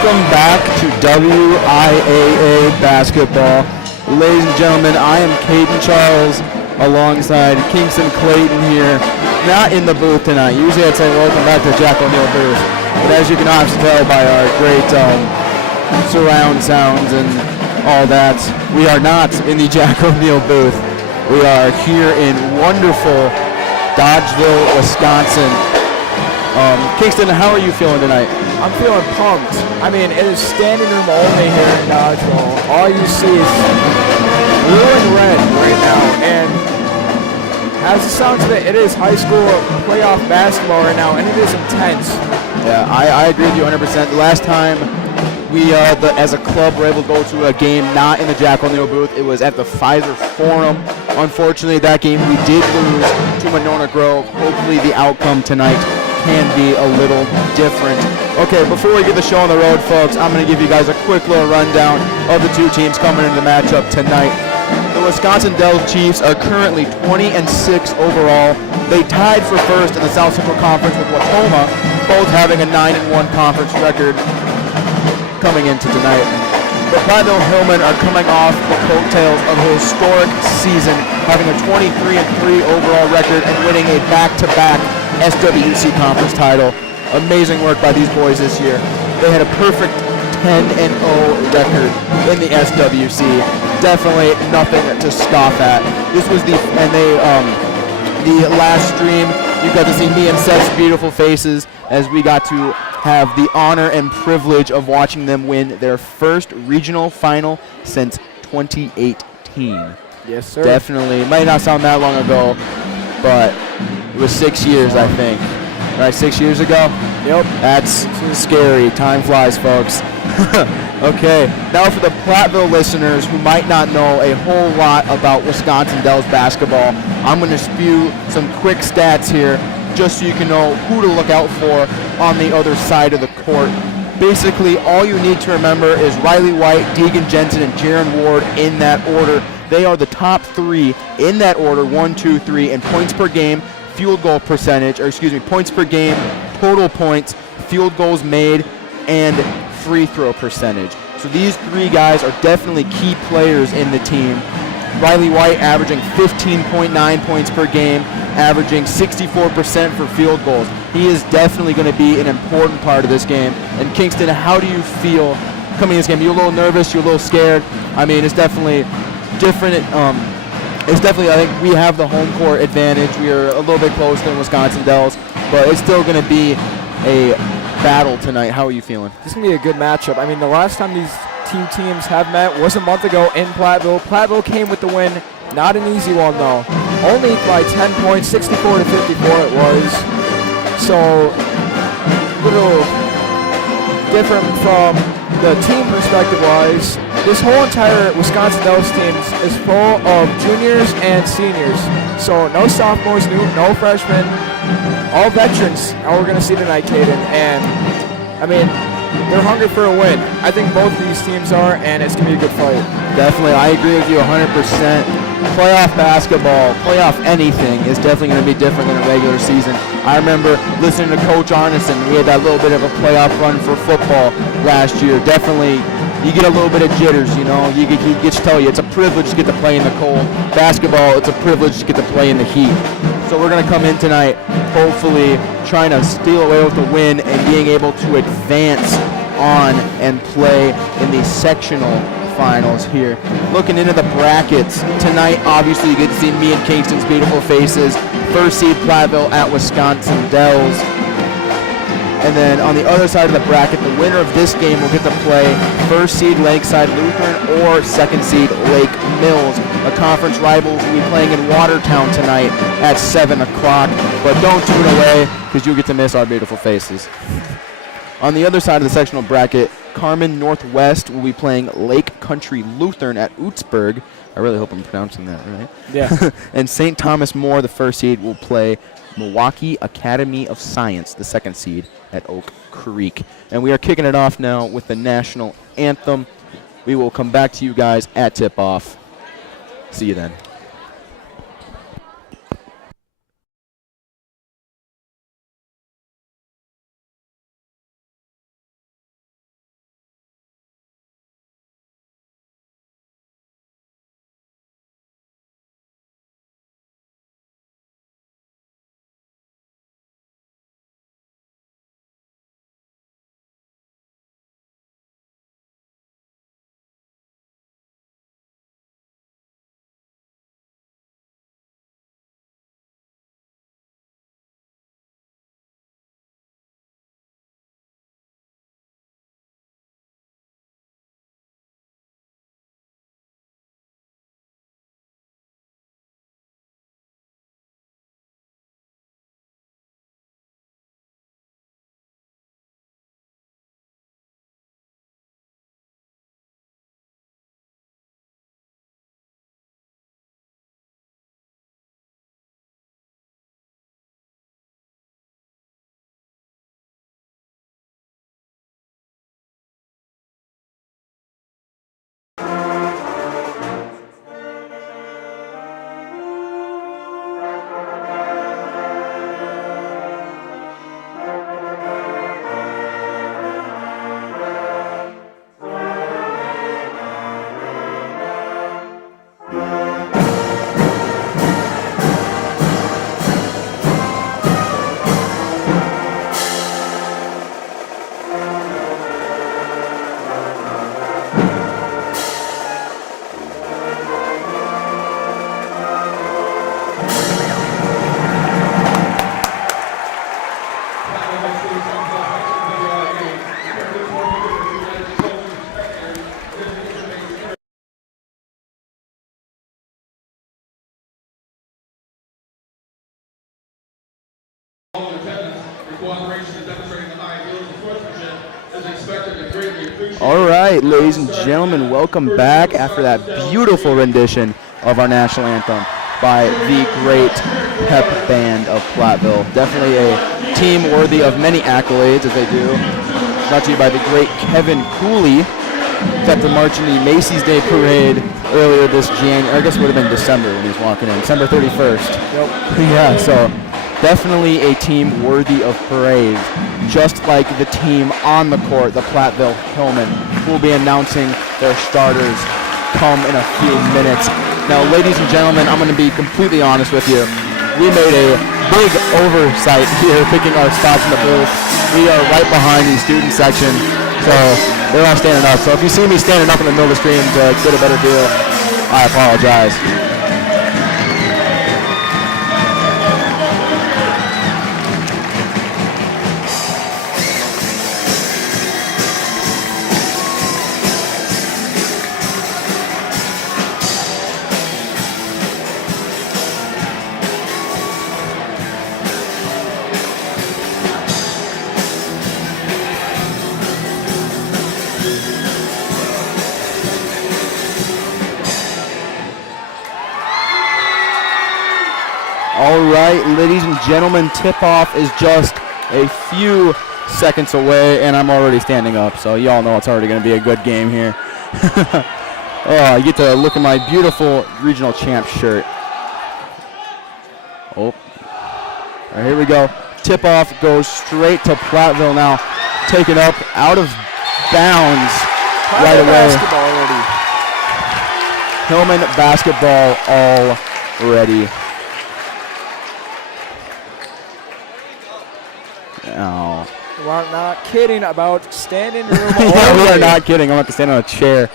Welcome back to WIAA basketball. Ladies and gentlemen, I am Caden Charles alongside Kingston Clayton here. Not in the booth tonight. Usually I'd say welcome back to Jack O'Neill booth. But as you can obviously tell by our great surround sounds and all that, we are not in the Jack O'Neill booth. We are here in wonderful Dodgeville, Wisconsin. Kingston, how are you feeling tonight? I'm feeling pumped. I mean, it is standing room only here in Dodgeville. All you see is blue and red right now. And as it sounds of it is high school playoff basketball right now, and it is intense. Yeah, I agree with you 100%. The last time we, as a club, were able to go to a game not in the Jack O'Neill booth, it was at the Pfizer Forum. Unfortunately, that game we did lose to Monona Grove. Hopefully the outcome tonight can be a little different. Okay, before we get the show on the road, folks, I'm going to give you guys a quick little rundown of the two teams coming into the matchup tonight. The Wisconsin Dells Chiefs are currently 20-6 overall. They tied for first in the South Central Conference with Watoma, both having a 9-1 conference record coming into tonight. The Platteville Hillmen are coming off the coattails of a historic season, having a 23-3 overall record and winning a back-to-back SWC conference title. Amazing work by these boys this year. They had a perfect 10-0 record in the SWC. Definitely nothing to scoff at. This was the last stream. You got to see me and Seth's beautiful faces as we got to have the honor and privilege of watching them win their first regional final since 2018. Yes, sir. Definitely. It might not sound that long ago, but it was 6 years, I think. Right, 6 years ago? Yep. That's scary. Time flies, folks. Okay, now for the Platteville listeners who might not know a whole lot about Wisconsin Dells basketball, I'm going to spew some quick stats here just so you can know who to look out for on the other side of the court. Basically, all you need to remember is Riley White, Deegan Jensen, and Jaron Ward in that order. They are the top three in that order, 1, 2, 3, in points per game, field goal percentage, points per game, total points, field goals made, and free throw percentage. So these three guys are definitely key players in the team. Riley White averaging 15.9 points per game, averaging 64% for field goals. He is definitely going to be an important part of this game. And Kingston, how do you feel coming in this game? You're a little nervous, you're a little scared. I mean, it's definitely different. I think we have the home court advantage. We are a little bit closer than Wisconsin Dells, but it's still going to be a battle tonight. How are you feeling? This is going to be a good matchup. I mean, the last time these two teams have met was a month ago in Platteville. Platteville came with the win. Not an easy one, though. Only by 10 points, 64-54 it was. So, a little different from the team perspective-wise. This whole entire Wisconsin Dells team is full of juniors and seniors. So, no sophomores, no freshmen. All veterans are we're going to see tonight, Caden. And, I mean, they're hungry for a win. I think both of these teams are, and it's going to be a good fight. Definitely. I agree with you 100%. Playoff basketball, playoff anything is definitely going to be different than a regular season. I remember listening to Coach Arneson. We had that little bit of a playoff run for football last year. Definitely, you get a little bit of jitters, you know. He gets to tell you, it's a privilege to get to play in the cold. Basketball, it's a privilege to get to play in the heat. So we're going to come in tonight, hopefully trying to steal away with the win and being able to advance on and play in the sectional finals here. Looking into the brackets tonight, obviously you get to see me and Kingston's beautiful faces. First seed Platteville at Wisconsin Dells. And then on the other side of the bracket, the winner of this game will get to play first seed Lakeside Lutheran or second seed Lake Mills. A conference rivals will be playing in Watertown tonight at 7 o'clock. But don't tune away because you'll get to miss our beautiful faces. On the other side of the sectional bracket, Carmen Northwest will be playing Lake Country Lutheran at Ootsburg. I really hope I'm pronouncing that right. Yeah. And St. Thomas More, the first seed, will play Milwaukee Academy of Science, the second seed, at Oak Creek. And we are kicking it off now with the national anthem. We will come back to you guys at tip-off. See you then. All right, ladies and gentlemen, welcome back after that beautiful rendition of our national anthem by the great pep band of Platteville. Definitely a team worthy of many accolades as they do. Brought to you by the great Kevin Cooley. Got to march in the Macy's Day Parade earlier this January. I guess it would have been December when he was walking in, December 31st. Yep. Yeah, so definitely a team worthy of praise. Just like the team on the court, the Platteville Hillmen, who will be announcing their starters come in a few minutes. Now, ladies and gentlemen, I'm going to be completely honest with you. We made a big oversight here picking our spots in the booth. We are right behind the student section, so they're all standing up. So if you see me standing up in the middle of the stream to get a better deal, I apologize. All right, ladies and gentlemen, tip-off is just a few seconds away, and I'm already standing up, so y'all know it's already going to be a good game here. Oh, I get to look at my beautiful regional champ shirt. Oh, all right, here we go. Tip-off goes straight to Platteville now, taken up out of bounds right away. Hillman basketball already. Oh. We're not kidding about standing room. Yeah, we are not kidding. I'm going to stand on a chair.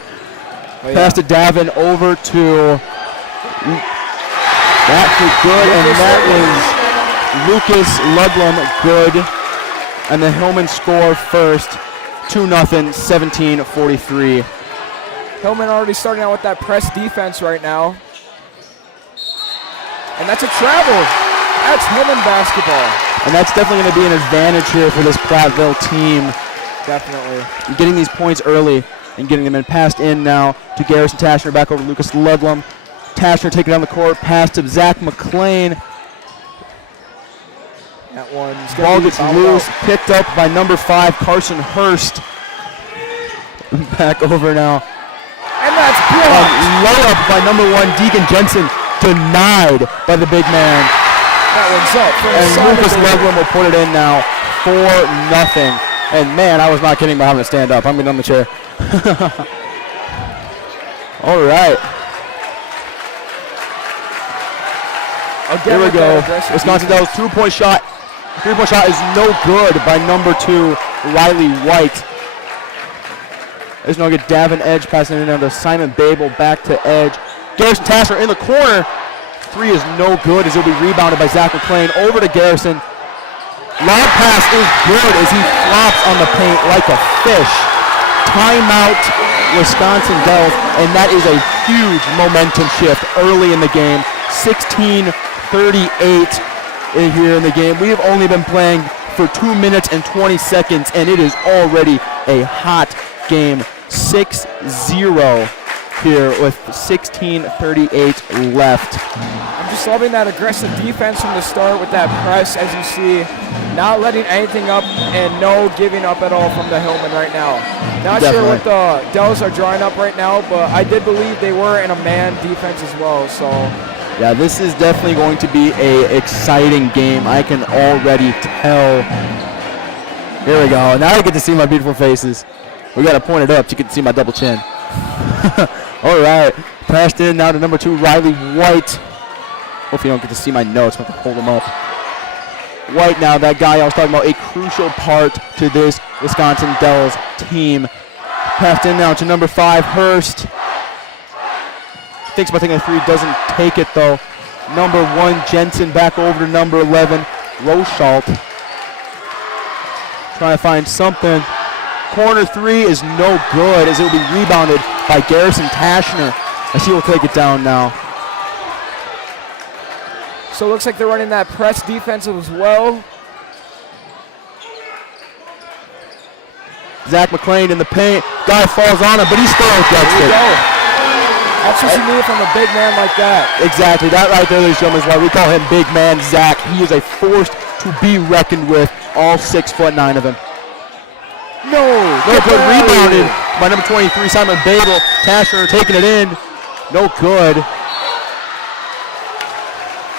Oh, Pass to Davin over to that for good, and that is Lucas Ludlam good. And the Hillmen score first, 2-0, 17-43. Hillman already starting out with that press defense right now. And that's a travel. That's Hillman basketball. And that's definitely going to be an advantage here for this Platteville team. Definitely. Getting these points early and getting them in. Passed in now to Garrison Tashner, back over to Lucas Ludlam. Tashner taking down the court, pass to Zach McLean. That one's Ball gets loose, picked up by number 5, Carson Hurst. Back over now. And that's blocked. Layup by number 1, Deacon Jensen, denied by the big man. That one's up. And Lucas Ludlam will put it in now, 4-0. And man, I was not kidding about having to stand up. I'm getting on the chair. All right. Here we go. Wisconsin Dells three-point shot is no good by number 2, Riley White. There's no good. Davin Edge passing it down to Simon Babel, back to Edge. Garrison Tashner in the corner. 3 is no good as he'll be rebounded by Zach McLean. Over to Garrison. Lob pass is good as he flops on the paint like a fish. Timeout, Wisconsin Dells, and that is a huge momentum shift early in the game. 16:38 here in the game. We have only been playing for 2 minutes and 20 seconds, and it is already a hot game. 6-0 here with 16:38 left. I'm just loving that aggressive defense from the start with that press, as you see. Not letting anything up and no giving up at all from the Hillmen right now. Not sure what the Dells are drawing up right now, but I did believe they were in a man defense as well. So yeah, this is definitely going to be an exciting game. I can already tell. Here we go. Now I get to see my beautiful faces. We got to point it up so you can see my double chin. All right. Passed in now to number 2, Riley White. Hopefully you don't get to see my notes. I'm going to hold them up. White now, that guy I was talking about, a crucial part to this Wisconsin Dells team. Passed in now to number 5, Hurst. Thinks about taking a 3, doesn't take it though. Number 1, Jensen, back over to number 11, Rochalt. Trying to find something. Corner 3 is no good as it will be rebounded by Garrison Tashner as he will take it down now. So it looks like they're running that press defense as well. Zach McClain in the paint. Guy falls on him, but he still gets it. That's what you need from a big man like that. Exactly. That right there, ladies and gentlemen, is why we call him Big Man Zach. He is a force to be reckoned with, all 6'9" of him. No good. Rebounded by number 23, Simon Babel. Tashner taking it in. No good.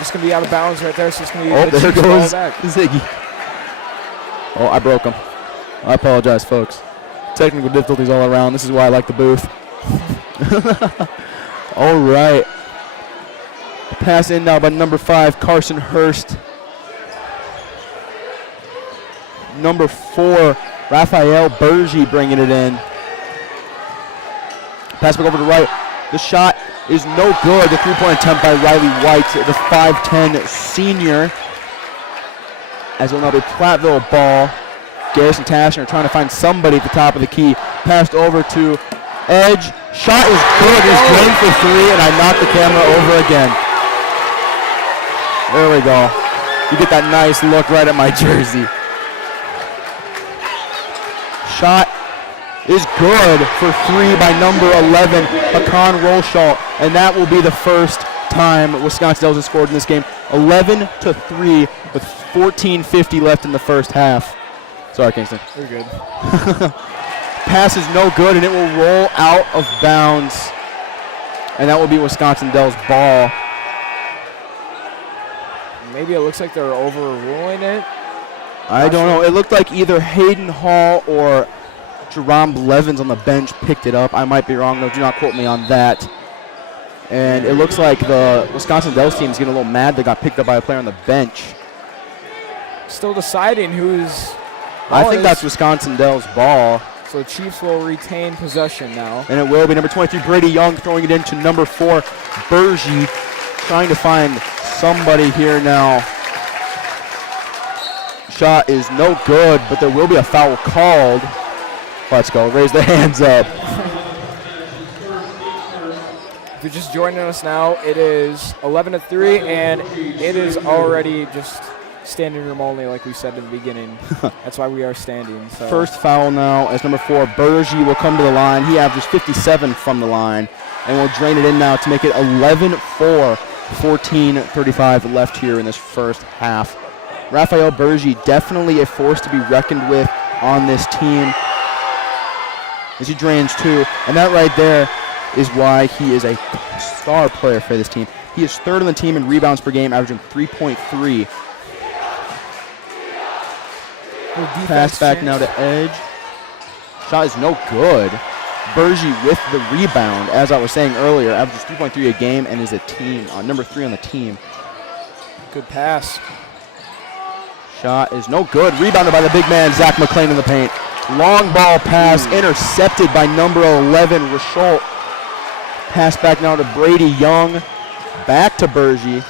Just going to be out of bounds right there. So it's going to be there goes Ziggy. Oh, I broke him. I apologize, folks. Technical difficulties all around. This is why I like the booth. All right. Pass in now by number 5, Carson Hurst. Number 4, Raphael Bergy bringing it in. Pass back over to right. The shot is no good. The three-point attempt by Riley White, the 5'10 senior. As it will now be Platteville ball. Garrison Tashner trying to find somebody at the top of the key. Passed over to Edge. Shot is good. It's going for 3, and I knocked the camera over again. There we go. You get that nice look right at my jersey. Shot is good for 3 by number 11, Hakan Rolshalt, and that will be the first time Wisconsin Dells has scored in this game. 11-3 with 14:50 left in the first half. Sorry, Kingston. You're good. Pass is no good, and it will roll out of bounds, and that will be Wisconsin Dells ball. Maybe it looks like they're overruling it. I don't know. It looked like either Hayden Hall or Jerome Blevins on the bench picked it up. I might be wrong, though. Do not quote me on that. And it looks like the Wisconsin Dells team is getting a little mad they got picked up by a player on the bench. Still deciding who's... I think that's Wisconsin Dells ball. So Chiefs will retain possession now. And it will be number 23, Brady Young, throwing it into number 4, Bergy, trying to find somebody here now. Shot is no good, but there will be a foul called. Let's go. Raise the hands up. If you're just joining us now, it is 11-3, and it is already just standing room only, like we said in the beginning. That's why we are standing. So. First foul now as number 4, Bergy, will come to the line. He averages 57 from the line, and will drain it in now to make it 11-4. 14:35 left here in this first half. Raphael Bergy, definitely a force to be reckoned with on this team as he drains 2. And that right there is why he is a star player for this team. He is 3rd on the team in rebounds per game, averaging 3.3. Pass back now to Edge. Shot is no good. Bergy with the rebound, as I was saying earlier, averages 3.3 a game and is a team number 3 on the team. Good pass. Shot is no good. Rebounded by the big man, Zach McClain in the paint. Long ball pass intercepted by number 11, Rasholt. Pass back now to Brady Young. Back to Bergy.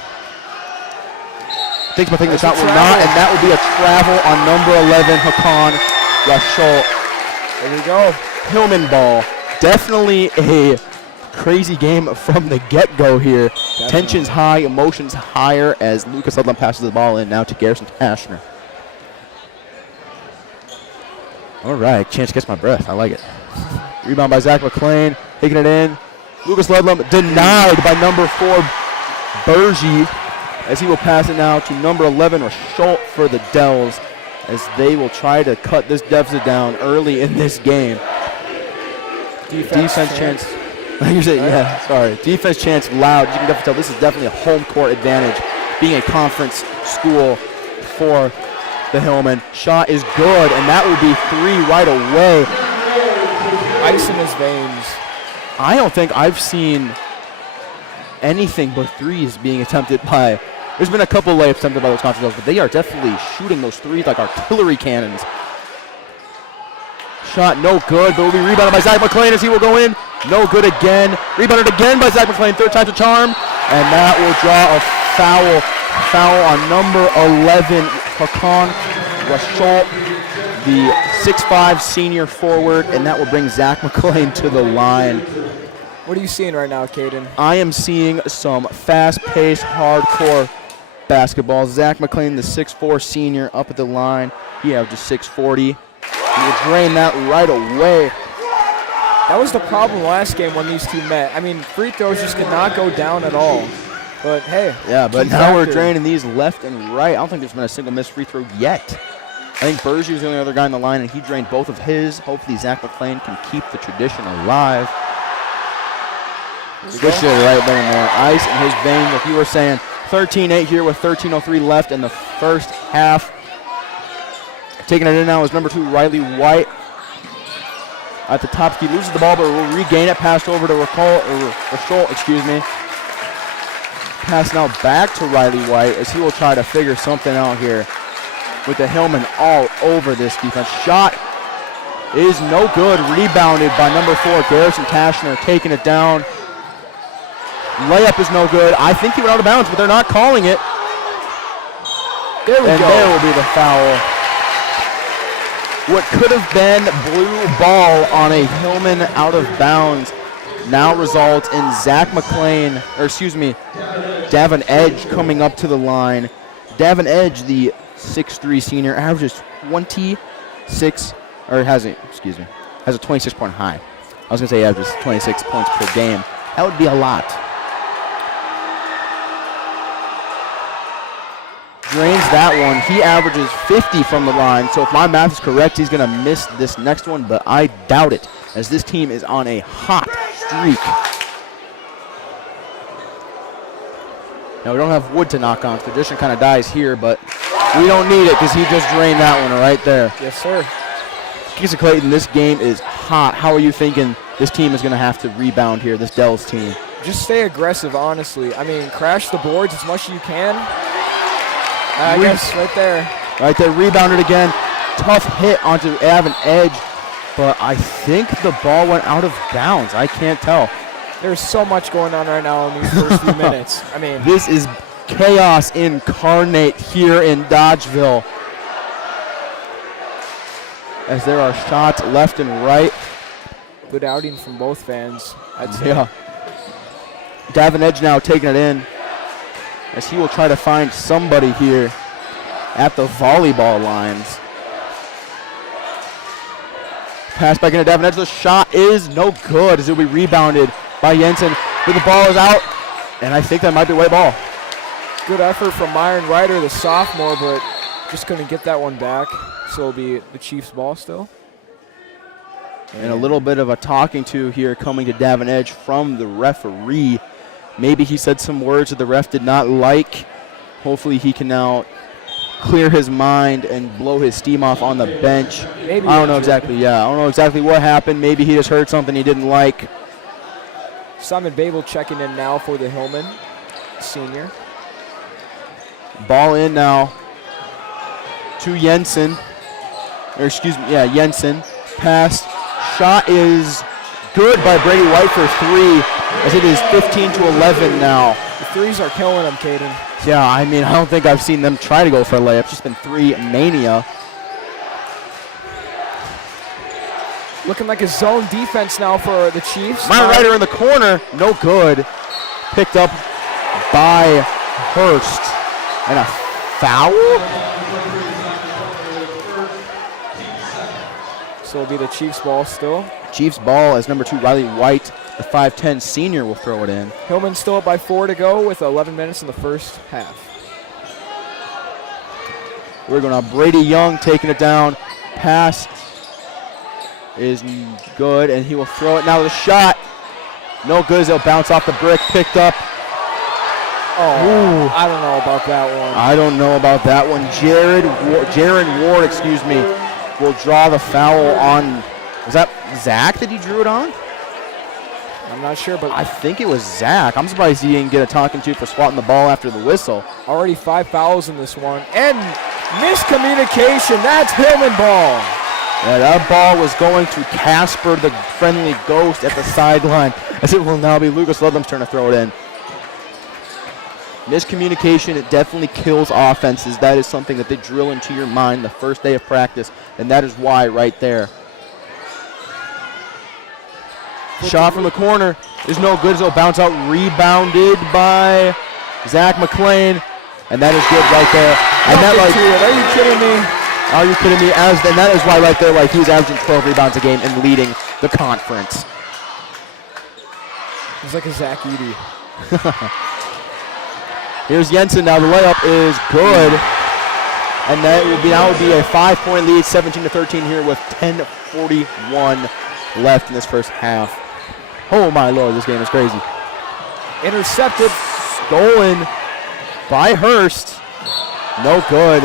Thinks about taking the shot, will not, and that will be a travel on number 11, Hakan Rasholt. There we go. Hillman ball. Definitely a crazy game from the get-go here. Definitely. Tensions high, emotions higher as Lucas Ludlam passes the ball in now to Garrison Tashner. All right, chance to catch my breath. I like it. Rebound by Zach McClain, taking it in. Lucas Ludlam denied by number 4, Bergy, as he will pass it now to number 11, Rasholt for the Dells, as they will try to cut this deficit down early in this game. Defense chance. Defense chance loud. You can definitely tell this is definitely a home court advantage, being a conference school for the Hillman. Shot is good, and that will be 3 right away. Ice in his veins. I don't think I've seen anything but threes being attempted by. There's been a couple layups attempted by Wisconsin Dells, but they are definitely shooting those threes like artillery cannons. Shot no good, but will be rebounded by Zach McClain as he will go in. No good again. Rebounded again by Zach McClain. 3rd time's a charm. And that will draw a foul. Foul on number 11, Hakan Rasholt, the 6'5 senior forward, and that will bring Zach McClain to the line. What are you seeing right now, Caden? I am seeing some fast-paced, hardcore basketball. Zach McClain, the 6'4 senior, up at the line. He averages 640. He will drain that right away. That was the problem last game when these two met. I mean, free throws just could not go down at all. But, hey. Yeah, but now we're draining these left and right. I don't think there's been a single missed free throw yet. I think Bergie was the only other guy in the line, and he drained both of his. Hopefully, Zach McClain can keep the tradition alive. Good shit right there and there. Ice in his veins. If you were saying 13-8 here with 13:03 left in the first half. Taking it in now is number 2, Riley White. At the top, he loses the ball, but will regain it. Passed over to Rachel, excuse me. Pass now back to Riley White as he will try to figure something out here with the Hillman all over this defense. Shot is no good. Rebounded by number 4, Garrison Tashner, taking it down. Layup is no good. I think he went out of bounds, but they're not calling it. There we go. There will be the foul. What could have been blue ball on a Hillman out of bounds now results in Zach McClain, Davin Edge coming up to the line. Davin Edge, the 6'3" senior, averages 26, or has a 26-point high. I was going to say he averages 26 points per game. That would be a lot. Drains that one. He averages 50 from the line, so if my math is correct, he's going to miss this next one, but I doubt it, as this team is on a hot streak. Now, we don't have wood to knock on. Tradition kind of dies here, but we don't need it because he just drained that one right there. Yes, sir. Keisha Clayton, this game is hot. How are you thinking this team is going to have to rebound here, this Dells team? Just stay aggressive, honestly. I mean, crash the boards as much as you can. I guess right there. Right there, rebounded again. Tough hit onto Davin Edge, but I think the ball went out of bounds. I can't tell. There's so much going on right now in these first few minutes. I mean, this is chaos incarnate here in Dodgeville. As there are shots left and right. Good outing from both fans, I'd say. Yeah. Davin Edge now taking it in, as he will try to find somebody here at the volleyball lines. Pass back into Davin Edge. The shot is no good as it will be rebounded by Jensen. But the ball is out, and I think that might be white ball. Good effort from Myron Ryder, the sophomore, but just couldn't get that one back. So it'll be the Chiefs' ball still. And a little bit of a talking to here coming to Davin Edge from the referee. Maybe he said some words that the ref did not like. Hopefully he can now clear his mind and blow his steam off on the bench. Maybe I don't know exactly. Yeah, I don't know exactly what happened. Maybe he just heard something he didn't like. Simon Babel checking in now for the Hillman senior. Ball in now to Jensen. Jensen. Pass. Shot is good by Brady White for 3, as it is 15-11 now. The threes are killing him, Caden. Yeah, I mean, I don't think I've seen them try to go for a layup. It's just been 3 mania. Looking like a zone defense now for the Chiefs. Myron Ryder in the corner, no good. Picked up by Hurst. And a foul? So it'll be the Chiefs' ball still. Chiefs' ball as number 2, Riley White, the 5'10" senior, will throw it in. Hillman still up by 4 to go with 11 minutes in the first half. We're going to Brady Young taking it down. Pass is good, and he will throw it now with a shot. No good as it'll bounce off the brick. Picked up. Oh, I don't know about that one. I don't know about that one. Jaron Ward, will draw the foul on. Was that Zach that he drew it on? I'm not sure, but I think it was Zach. I'm surprised he didn't get a talking to for swatting the ball after the whistle. Already 5 fouls in this one. And miscommunication. That's Hillman ball. Yeah, that ball was going to Casper, the friendly ghost, at the sideline, as it will now be Lucas Ludlam's turn to throw it in. Miscommunication, it definitely kills offenses. That is something that they drill into your mind the first day of practice, and that is why right there. Shot from the corner is no good, so it'll bounce out. Rebounded by Zach McClain, and that is good right there. And that, are you kidding me? Are you kidding me? And that is why right there, like, he's averaging 12 rebounds a game and leading the conference. He's like a Zach Edey. Here's Jensen now. The layup is good. And that would be a 5-point lead, 17-13 here with 10:41 left in this first half. Oh my Lord, this game is crazy. Intercepted. Stolen by Hurst. No good.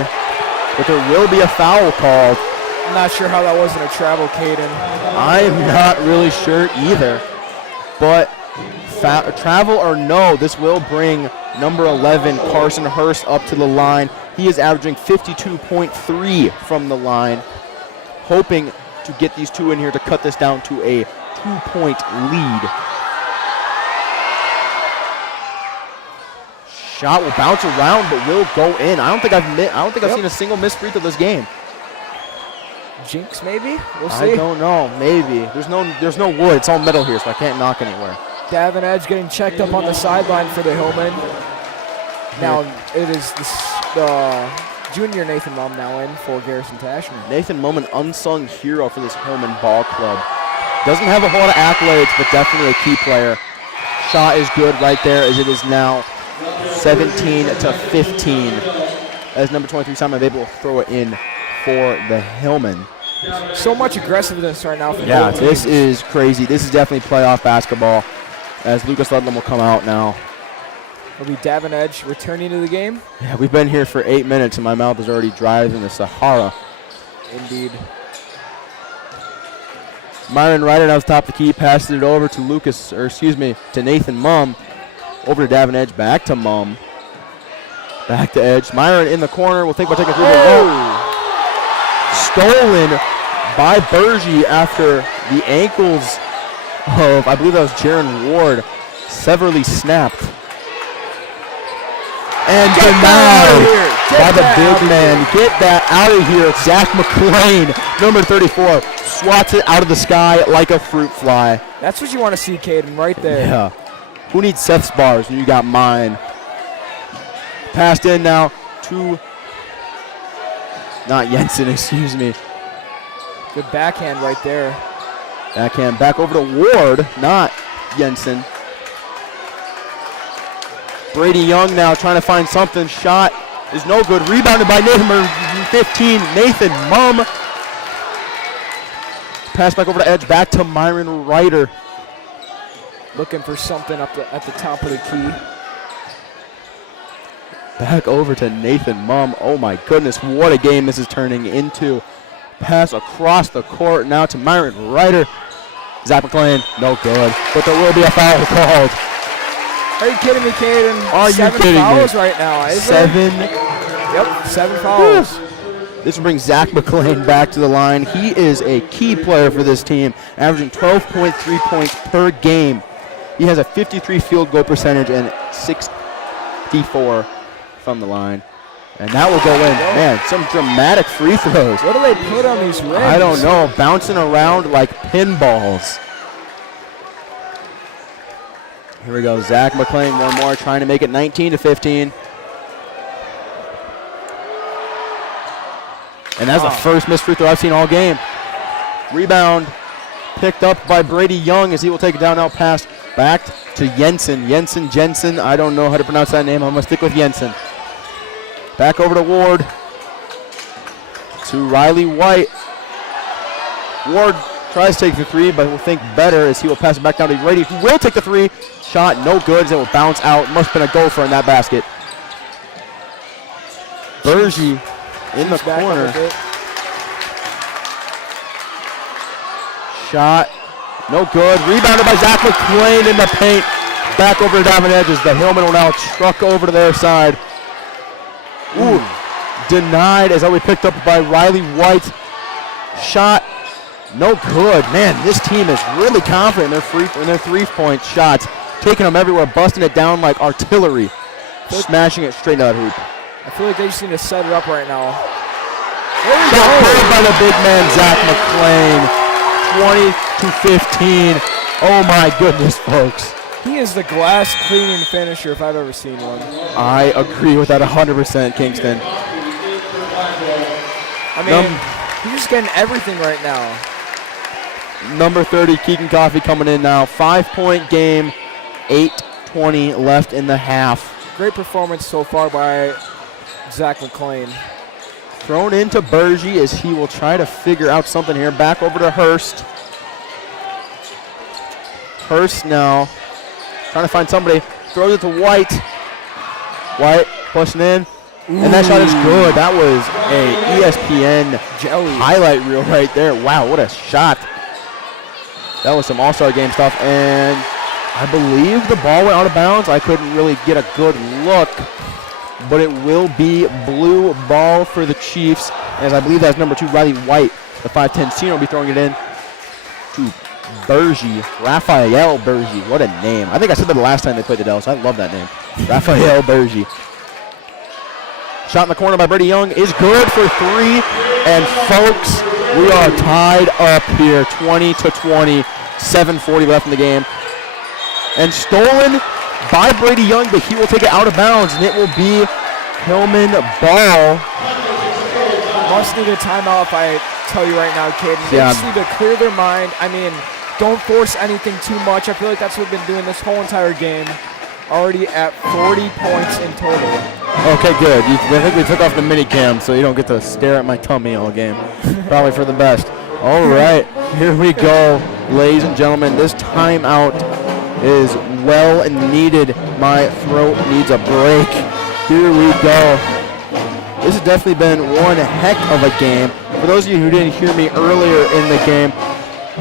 But there will be a foul called. I'm not sure how that wasn't a travel, Caden. I am not really sure either. But travel or no, this will bring number 11, Carson Hurst, up to the line. He is averaging 52.3 from the line, hoping to get these two in here to cut this down to a 2-point lead. Shot will bounce around, but will go in. I don't think I've seen a single missed free throw this game. Jinx, maybe? We'll see. I don't know. Maybe. There's no wood. It's all metal here, so I can't knock anywhere. Davin Edge getting checked up on the sideline for the Hillman. Now it is the junior Nathan Mum now in for Garrison Tashner. Nathan Mum, an unsung hero for this Hillman ball club. Doesn't have a whole lot of accolades, but definitely a key player. Shot is good right there, as it is now 17-15. As number 23 Simon able to throw it in for the Hillman. So much aggressiveness right now for both teams. This is crazy. This is definitely playoff basketball, as Lucas Ludlam will come out now. It'll be Davin Edge returning to the game. Yeah, we've been here for 8 minutes, and my mouth is already dry in the Sahara. Indeed. Myron Ryder now top the key, passes it over to to Nathan Mum. Over to Davin Edge, back to Mum. Back to Edge. Myron in the corner will think about taking a three. Stolen by Bergie after the ankles of, I believe that was Jaron Ward, severely snapped. And denied by the big man. Get that out of here. Zach McClain, number 34, swats it out of the sky like a fruit fly. That's what you want to see, Caden, right there. Yeah. Who needs Seth's bars when you got mine? Passed in now to, not Jensen, excuse me. Good backhand right there. Backhand back over to Ward, not Jensen. Brady Young now trying to find something. Shot is no good. Rebounded by number 15, Nathan Mum. Pass back over to Edge, back to Myron Ryder. Looking for something at the top of the key. Back over to Nathan Mum. Oh my goodness, what a game this is turning into. Pass across the court now to Myron Ryder. Zach McClain, no good. But there will be a foul called. Are you kidding me, Caden? Are you kidding me? 7 fouls right now, isn't Seven. Yep, 7 fouls. This will bring Zach McClain back to the line. He is a key player for this team, averaging 12.3 points per game. He has a 53 field goal percentage and 64 from the line. And that will go in. Man, some dramatic free throws. What do they put on these rims? I don't know. Bouncing around like pinballs. Here we go. Zach McClain, one more, trying to make it 19-15. And that's the first missed free throw I've seen all game. Rebound picked up by Brady Young as he will take it down now. Pass back to Jensen. Jensen. I don't know how to pronounce that name. I'm going to stick with Jensen. Back over to Ward. To Riley White. Ward tries to take the three, but will think better as he will pass it back down to Brady, who will take the three. Shot, no good, as it will bounce out. Must have been a gopher in that basket. Bergie in the corner. Shot, no good. Rebounded by Zach McClain in the paint. Back over to Davin Edge as the Hillman will now truck over to their side. Ooh, denied as always picked up by Riley White. Shot, no good. Man, this team is really confident in their three-point shots. Taking them everywhere, busting it down like artillery. Smashing it straight into that hoop. I feel like they just need to set it up right now. Shot played by the big man, Zach McClain. 20-15. Oh my goodness, folks. He is the glass cleaning finisher if I've ever seen one. I agree with that 100%, Kingston. I mean, he's just getting everything right now. Number 30, Keegan Coffey coming in now. 5-point game, 8:20 left in the half. Great performance so far by Zach McClain. Thrown into Bergie as he will try to figure out something here. Back over to Hurst. Hurst now trying to find somebody. Throws it to White. White pushing in. Ooh. And that shot is good. That was a ESPN jelly highlight reel right there. Wow, what a shot. That was some All-Star Game stuff. And I believe the ball went out of bounds. I couldn't really get a good look. But it will be blue ball for the Chiefs. As I believe that's number 2, Riley White. The 5'10 senior will be throwing it in to Bergie. Raphael Bergie. What a name. I think I said that the last time they played the Dells. I love that name. Raphael Bergie. Shot in the corner by Brady Young is good for 3. And folks, we are tied up here, 20-20, 7:40 left in the game. And stolen by Brady Young, but he will take it out of bounds, and it will be Hillman ball. Must need a timeout if I tell you right now, Caden. They Yeah. just need to clear their mind. I mean, don't force anything too much. I feel like that's what we've been doing this whole entire game. Already at 40 points in total. Okay, good. I think we took off the mini cam so you don't get to stare at my tummy all game. Probably for the best. All right, here we go, ladies and gentlemen. This timeout is well and needed. My throat needs a break. Here we go. This has definitely been one heck of a game. For those of you who didn't hear me earlier in the game,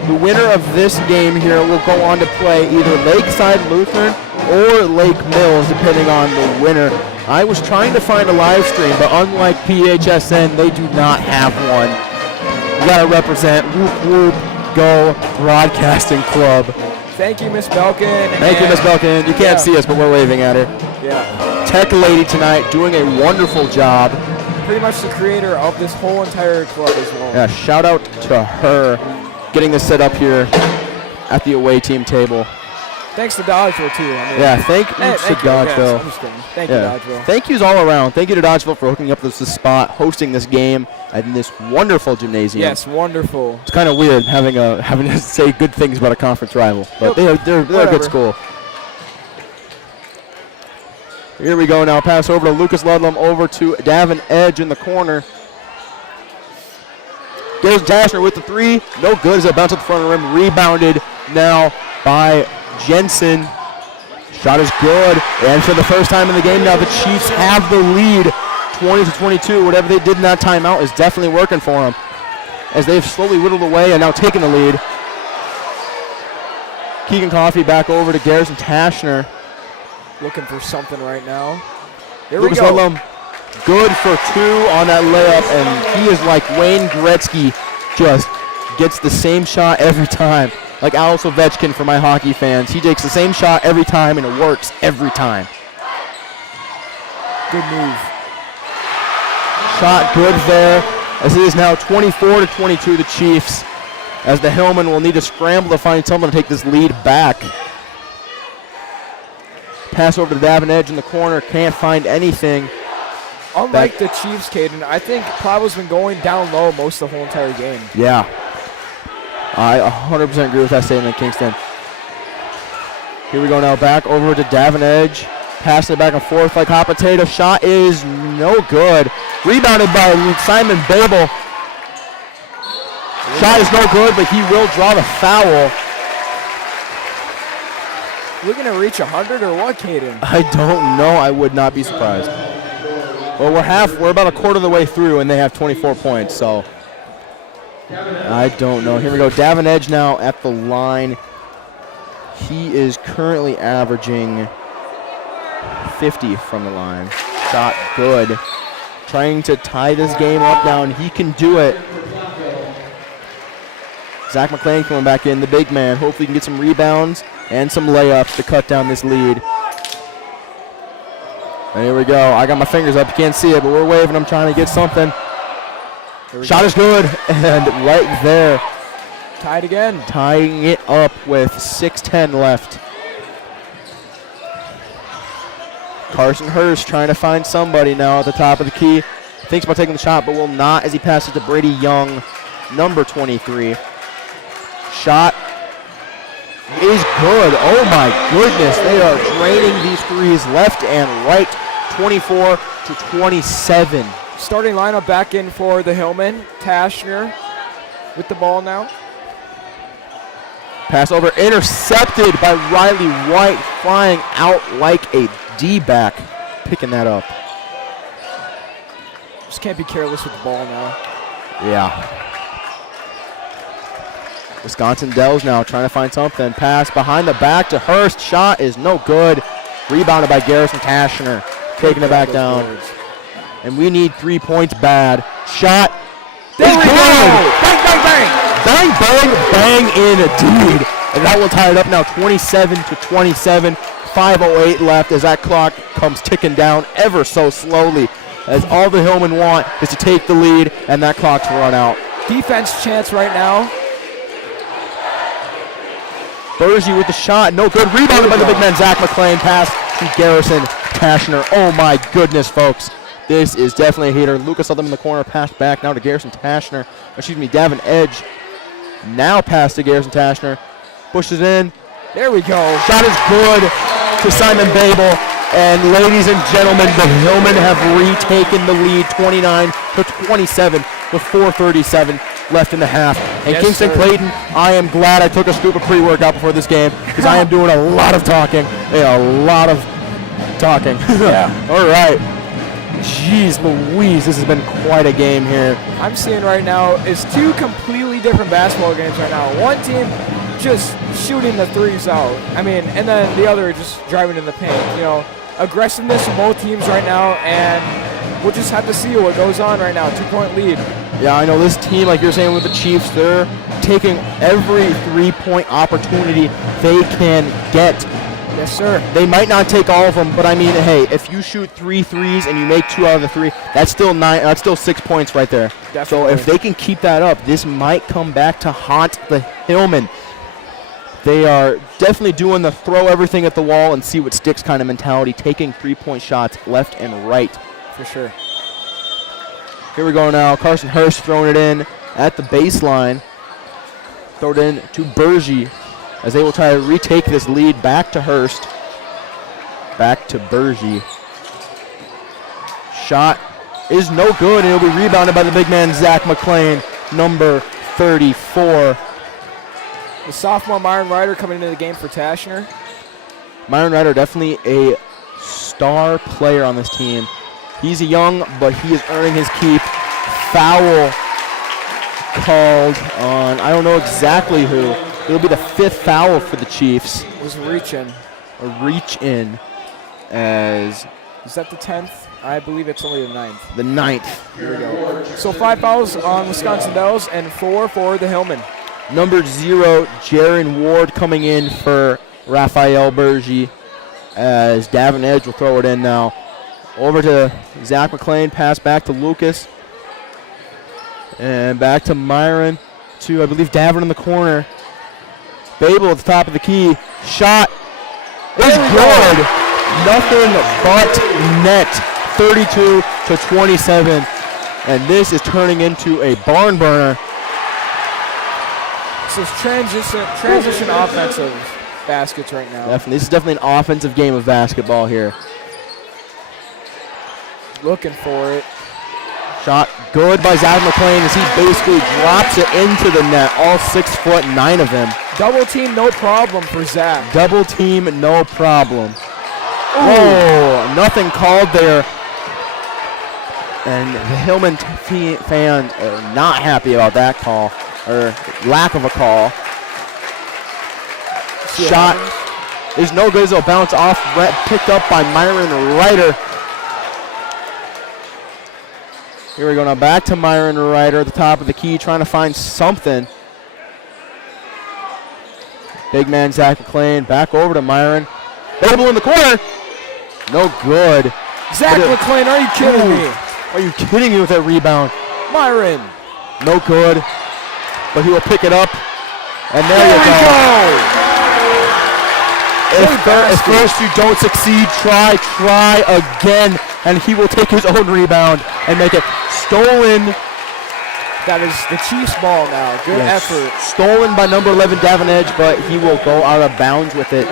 the winner of this game here will go on to play either Lakeside Lutheran or Lake Mills, depending on the winner. I was trying to find a live stream, but unlike PHSN, they do not have one. You gotta represent. Whoop whoop, go Broadcasting Club. Thank you, Miss Belkin. Thank you, Miss Belkin. You can't see us, but we're waving at her. Yeah. Tech lady tonight doing a wonderful job. Pretty much the creator of this whole entire club as well. Yeah, shout out to her getting this set up here at the away team table. Thanks to Dodgeville, too. I mean, yeah, thank you to Dodgeville. I'm just kidding. Thank you, Dodgeville. Thank yous all around. Thank you to Dodgeville for hooking up this spot, hosting this game in this wonderful gymnasium. Yes, wonderful. It's kind of weird having to say good things about a conference rival, but they're a good school. Here we go now. Pass over to Lucas Ludlam, over to Davin Edge in the corner. There's Dashner with the 3. No good as it bounced at the front of the rim. Rebounded now by Jensen. Shot is good. And for the first time in the game now, the Chiefs have the lead. 20-22. Whatever they did in that timeout is definitely working for them, as they've slowly whittled away and now taken the lead. Keegan Coffey back over to Garrison Tashner. Looking for something right now. Here Lucas we go. Ludlam, good for 2 on that layup, and he is like Wayne Gretzky, just gets the same shot every time. Like Alex Ovechkin for my hockey fans. He takes the same shot every time, and it works every time. Good move. Shot good there, as it is now 24-22 the Chiefs, as the Hillman will need to scramble to find someone to take this lead back. Pass over to Davin Edge in the corner, can't find anything. Unlike the Chiefs, Caden, I think Platteville's been going down low most of the whole entire game. Yeah. I 100% agree with that statement, Kingston. Here we go now, back over to Davin Edge. Pass it back and forth like hot potato. Shot is no good. Rebounded by Simon Babel. Shot is no good, but he will draw the foul. We're going to reach 100 or what, Caden? I don't know. I would not be surprised. Well, we're about a quarter of the way through, and they have 24 points, so I don't know. Here we go. Davin Edge now at the line. He is currently averaging 50 from the line. Shot good. Trying to tie this game up now, and he can do it. Zach McClain coming back in, the big man. Hopefully he can get some rebounds and some layups to cut down this lead. And here we go. I got my fingers up. You can't see it, but we're waving. I'm trying to get something. Shot is good, and right there. Tied again. Tying it up with 6:10 left. Carson Hurst trying to find somebody now at the top of the key. Thinks about taking the shot, but will not as he passes to Brady Young, number 23. Shot is good. Oh my goodness. They are draining these threes left and right. 24 to 27. Starting lineup back in for the Hillman. Tashner with the ball now. Pass over, intercepted by Riley White, flying out like a D-back, picking that up. Just can't be careless with the ball now. Yeah. Wisconsin Dells now trying to find something. Pass behind the back to Hurst. Shot is no good. Rebounded by Garrison Tashner, taking it back down. Boards. And we need 3 points bad. Shot. There we go! Bang, bang, bang indeed. And that will tie it up now 27 to 27. 5:08 left as that clock comes ticking down ever so slowly, as all the Hillmen want is to take the lead and that clock to run out. Defense chance right now. Bergy with the shot, no good. Rebounded by the big man, Zach McClain. Pass to Garrison Tashner. Oh my goodness, folks. This is definitely a heater. Lucas saw them in the corner, passed back now to Garrison Tashner. Davin Edge. Now pass to Garrison Tashner. Pushes in. There we go. Shot is good to Simon Babel. And ladies and gentlemen, the Hillmen have retaken the lead 29 to 27 with 4:37 left in the half. And Yes, Kingston sir. Clayton, I am glad I took a scoop of pre-workout before this game because I am doing a lot of talking. Yeah, a lot of talking. Yeah. All right. Jeez Louise, this has been quite a game here. I'm seeing right now is two completely different basketball games right now. One team just shooting the threes out. I mean, and then the other just driving in the paint. You know, aggressiveness from both teams right now, and we'll just have to see what goes on right now. 2-point lead. Yeah, I know this team, like you're saying with the Chiefs, they're taking every three-point opportunity they can get. Yes, sir. They might not take all of them, but I mean, hey, if you shoot 3 threes and you make 2 out of the 3, that's still 9. That's still 6 points right there. Definitely. So if they can keep that up, this might come back to haunt the Hillmen. They are definitely doing the throw everything at the wall and see what sticks kind of mentality, taking 3-point shots left and right. For sure. Here we go now. Carson Hurst throwing it in at the baseline. Throw it in to Bergy as they will try to retake this lead back to Hurst. Back to Bergy. Shot is no good, and it'll be rebounded by the big man, Zach McClain, number 34. The sophomore Myron Ryder coming into the game for Tashner. Myron Ryder, definitely a star player on this team. He's young, but he is earning his keep. Foul called on, I don't know exactly who. It'll be the 5th foul for the Chiefs. Was reaching. A reach in as Is that the 10th? I believe it's only the 9th. the 9th. Here we go. So 5 fouls on Wisconsin Dells and 4 for the Hillmen. Number 0, Jaron Ward coming in for Raphael Bergy as Davin Edge will throw it in now. Over to Zach McClain, pass back to Lucas. And back to Myron to, I believe, Davin in the corner. Babel at the top of the key. Shot is good. Nothing but net. 32 to 27. And this is turning into a barn burner. This is transition offensive baskets right now. This is definitely an offensive game of basketball here. Looking for it. Shot good by Zach McClain as he basically drops it into the net. All 6'9" of him. Double team, no problem for Zach. Double team, no problem. Oh, nothing called there. And the Hillman fans are not happy about that call, or lack of a call. Shot is no good, so it'll bounce off, picked up by Myron Ryder. Here we go now, back to Myron Ryder at the top of the key, trying to find something. Big man Zach McClain, back over to Myron. Babel in the corner. No good. Zach McClain, are you kidding me? Are you kidding me with that rebound? Myron. No good. But he will pick it up. And there you go. If first you don't succeed, try again. and he will take his own rebound and make it stolen. That is the Chiefs' ball now. Good effort. Stolen by number 11, Davin Edge, but he will go out of bounds with it.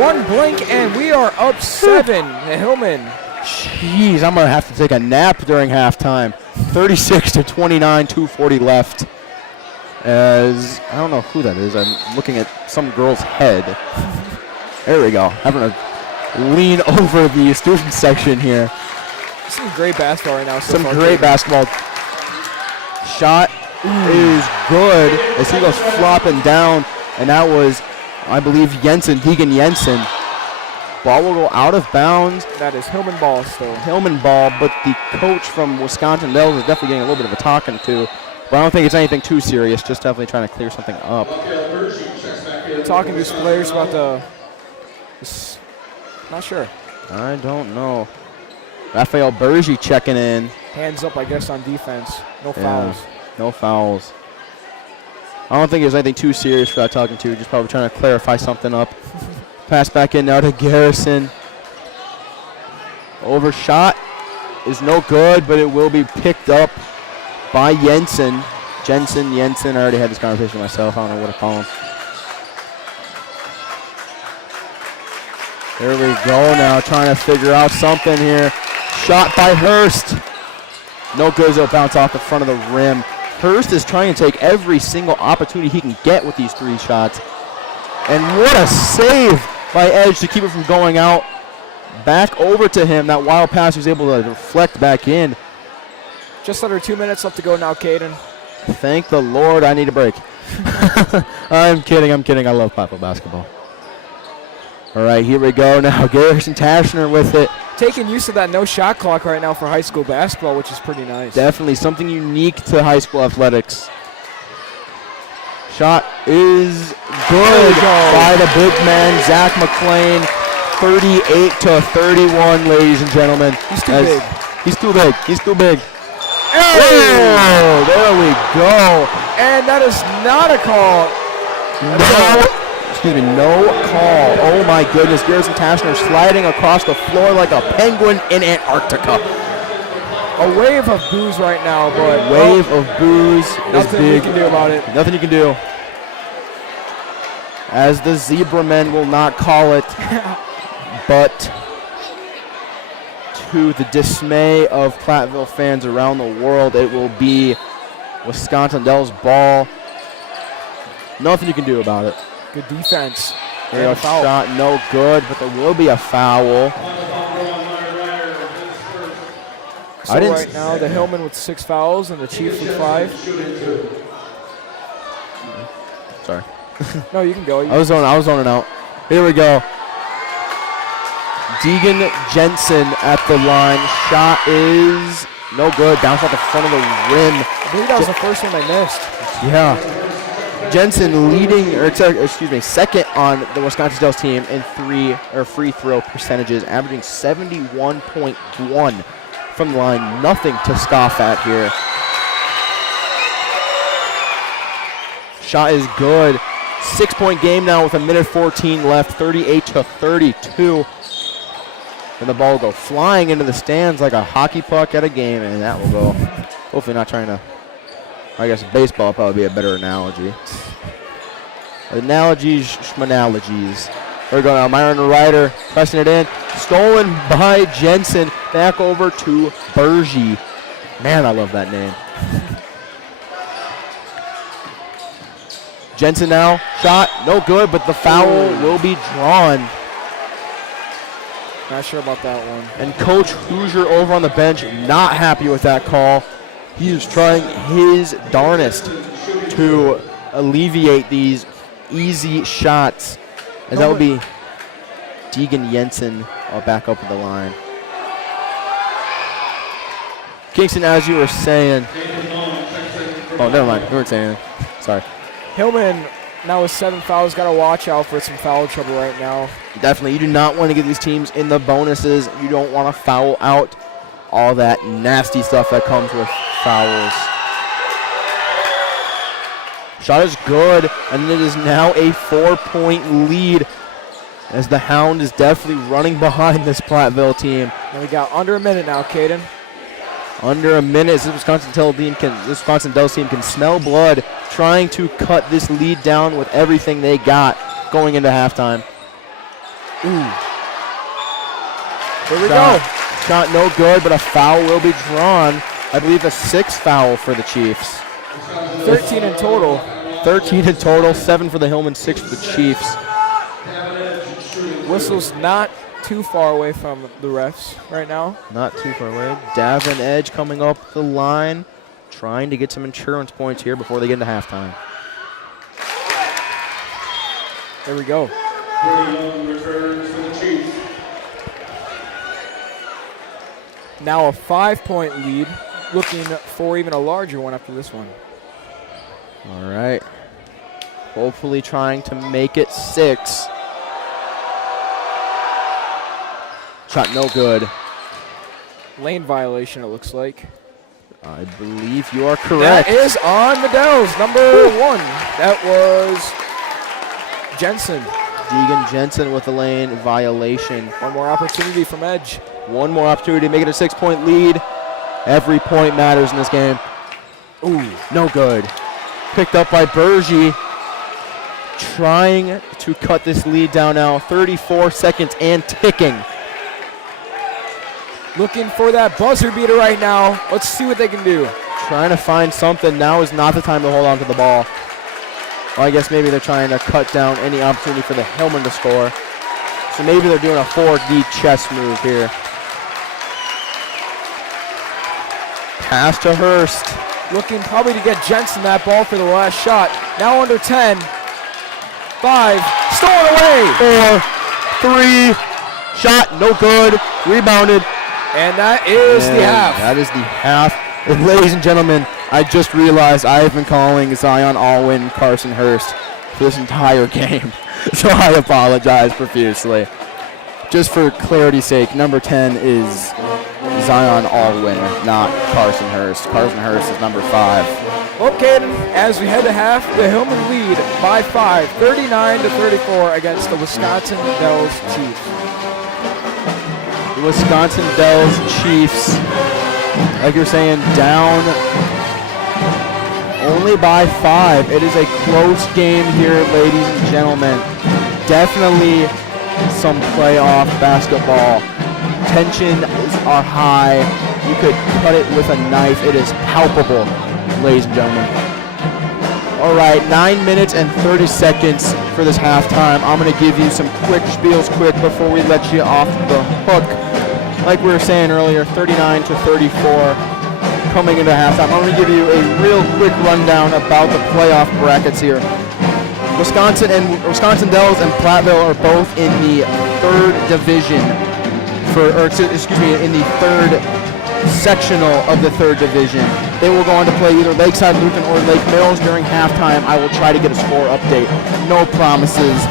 One blink, and we are up 7. Hillman. Jeez, I'm going to have to take a nap during halftime. 36-29, 2:40 left. As I don't know who that is. I'm looking at some girl's head. There we go. Having to lean over the student section here. Some great basketball right now. Some great basketball. Shot is good as he goes flopping down, and that was, I believe, Deegan Jensen. Ball will go out of bounds. That is Hillman ball still. Hillman ball, but the coach from Wisconsin Dells is definitely getting a little bit of a talking to. But I don't think it's anything too serious, just definitely trying to clear something up. Talking to his players about not sure. I don't know. Raphael Bergy checking in. Hands up, I guess, on defense. No fouls. No fouls. I don't think there's anything too serious for that talking to. Just probably trying to clarify something up. Pass back in now to Garrison. Overshot is no good, but it will be picked up by Jensen. Jensen. I already had this conversation myself. I don't know what to call him. There we go now, trying to figure out something here. Shot by Hurst. No good, it'll bounce off the front of the rim. Hurst is trying to take every single opportunity he can get with these 3 shots. And what a save by Edge to keep it from going out. Back over to him. That wild pass he was able to deflect back in. Just under 2 minutes left to go now, Caden. Thank the Lord I need a break. I'm kidding. I love Platteville basketball. All right, here we go now. Garrison Tashner with it. Taking use of that no shot clock right now for high school basketball, which is pretty nice. Definitely something unique to high school athletics. Shot is good by the big man, Zach McClain. 38-31, ladies and gentlemen. He's too big. He's too big. Oh, there we go. And that is not a call. No call. Oh my goodness, Garrison Tashner sliding across the floor like a penguin in Antarctica. A wave of boos right now, but wave of boos is nothing big. you can do about it. Nothing you can do. As the Zebra men will not call it, but to the dismay of Platteville fans around the world, it will be Wisconsin Dells ball. Nothing you can do about it. Good defense. A shot, no good, but there will be a foul. So right now, the Hillman with 6 fouls and the Chiefs with 5. Sorry. No, you can go. I was zoning out. Here we go. Deegan Jensen at the line. Shot is no good. Bounce off the front of the rim. I believe that was the first one they missed. Yeah. Jensen second on the Wisconsin Dells team in free throw percentages, averaging 71.1 from the line. Nothing to scoff at here. Shot is good. 6-point game now with 1:14 left, 38-32. And the ball will go flying into the stands like a hockey puck at a game, and that will go. Hopefully not trying to. I guess baseball would probably be a better analogy. Schmanalogies. There we go now. Myron Ryder pressing it in. Stolen by Jensen. Back over to Bergy. Man, I love that name. Jensen now. Shot. No good, but the foul will be drawn. Not sure about that one. And Coach Hoosier over on the bench, not happy with that call. He is trying his darnest to alleviate these easy shots. And that would be Deegan Jensen back up at the line. Kingston, as you were saying. Oh, never mind. You weren't saying anything. Sorry. Hillman now with 7 fouls. Got to watch out for some foul trouble right now. Definitely. You do not want to get these teams in the bonuses. You don't want to foul out all that nasty stuff that comes with fouls. Shot is good, and it is now a 4-point lead as the Hound is definitely running behind this Platteville team. And we got under a minute now, Caden. Under a minute, this Wisconsin Dells team can smell blood, trying to cut this lead down with everything they got going into halftime. Ooh. Here we go. Shot no good, but a foul will be drawn. I believe a 6th foul for the Chiefs. 13 in total. 13 in total, 7 for the Hillmen, 6 for the Chiefs. Whistle's not too far away from the refs right now. Not too far away. Davin Edge coming up the line, trying to get some insurance points here before they get into halftime. There we go. Now a 5-point lead, looking for even a larger one after this one. All right. Hopefully trying to make it 6. Shot no good. Lane violation, it looks like. I believe you are correct. That is on the Dells, number 1. That was Jensen. Deegan Jensen with a lane violation. One more opportunity from Edge. One more opportunity to make it a 6-point lead. Every point matters in this game. Ooh, no good. Picked up by Bergie. Trying to cut this lead down now. 34 seconds and ticking. Looking for that buzzer beater right now. Let's see what they can do. Trying to find something. Now is not the time to hold on to the ball. Well, I guess maybe they're trying to cut down any opportunity for the Hillmen to score. So maybe they're doing a 4D chess move here. Pass to Hurst. Looking probably to get Jensen that ball for the last shot. Now under 10. 5. Stolen away. 4, 3. Shot, no good. Rebounded. And that is the half. That is the half. And ladies and gentlemen, I just realized I have been calling Zion Allwin Carson Hurst for this entire game. So I apologize profusely. Just for clarity's sake, number 10 is Zion Allwin, not Carson Hurst. Carson Hurst is number 5. Okay, as we head to half, the Hillmen lead by 5, 39-34 against the Wisconsin Dells Chiefs. The Wisconsin Dells Chiefs, like you're saying, down only by 5. It is a close game here, ladies and gentlemen. Definitely some playoff basketball. Tensions are high. You could cut it with a knife. It is palpable, ladies and gentlemen. All right, 9 minutes and 30 seconds for this halftime. I'm going to give you some quick spiels before we let you off the hook. Like we were saying earlier, 39-34 coming into halftime. I'm going to give you a real quick rundown about the playoff brackets here. Wisconsin Dells and Platteville are both in the 3rd division in the 3rd sectional of the 3rd division. They will go on to play either Lakeside Lutheran or Lake Mills during halftime. I will try to get a score update. No promises.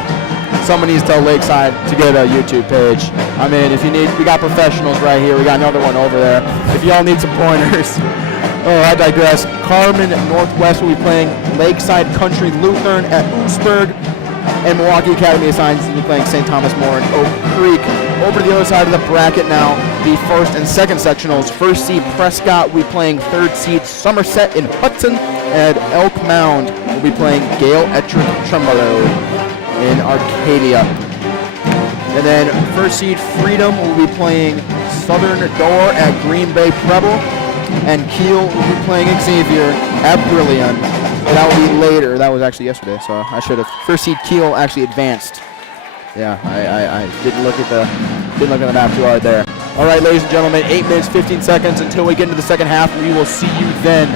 Someone needs to tell Lakeside to get a YouTube page. I mean, if you need, we got professionals right here. We got another one over there. If y'all need some pointers. Oh, I digress. Carmen Northwest will be playing Lakeside Country Lutheran at Oostburg. And Milwaukee Academy of Science will be playing St. Thomas More in Oak Creek. Over to the other side of the bracket now, the 1st and 2nd sectionals. 1st seed Prescott will be playing 3rd seed Somerset in Hudson. And Elk Mound will be playing Gale Ettrick Tremolo in Arcadia. And then 1st seed Freedom will be playing Southern Door at Green Bay Preble. And Kiel will be playing Xavier at Brillion. And that will be later. That was actually yesterday, so I should have. 1st seed Kiel actually advanced. Yeah, I didn't look at the map too hard there. All right, ladies and gentlemen, 8 minutes, 15 seconds until we get into the second half. We will see you then.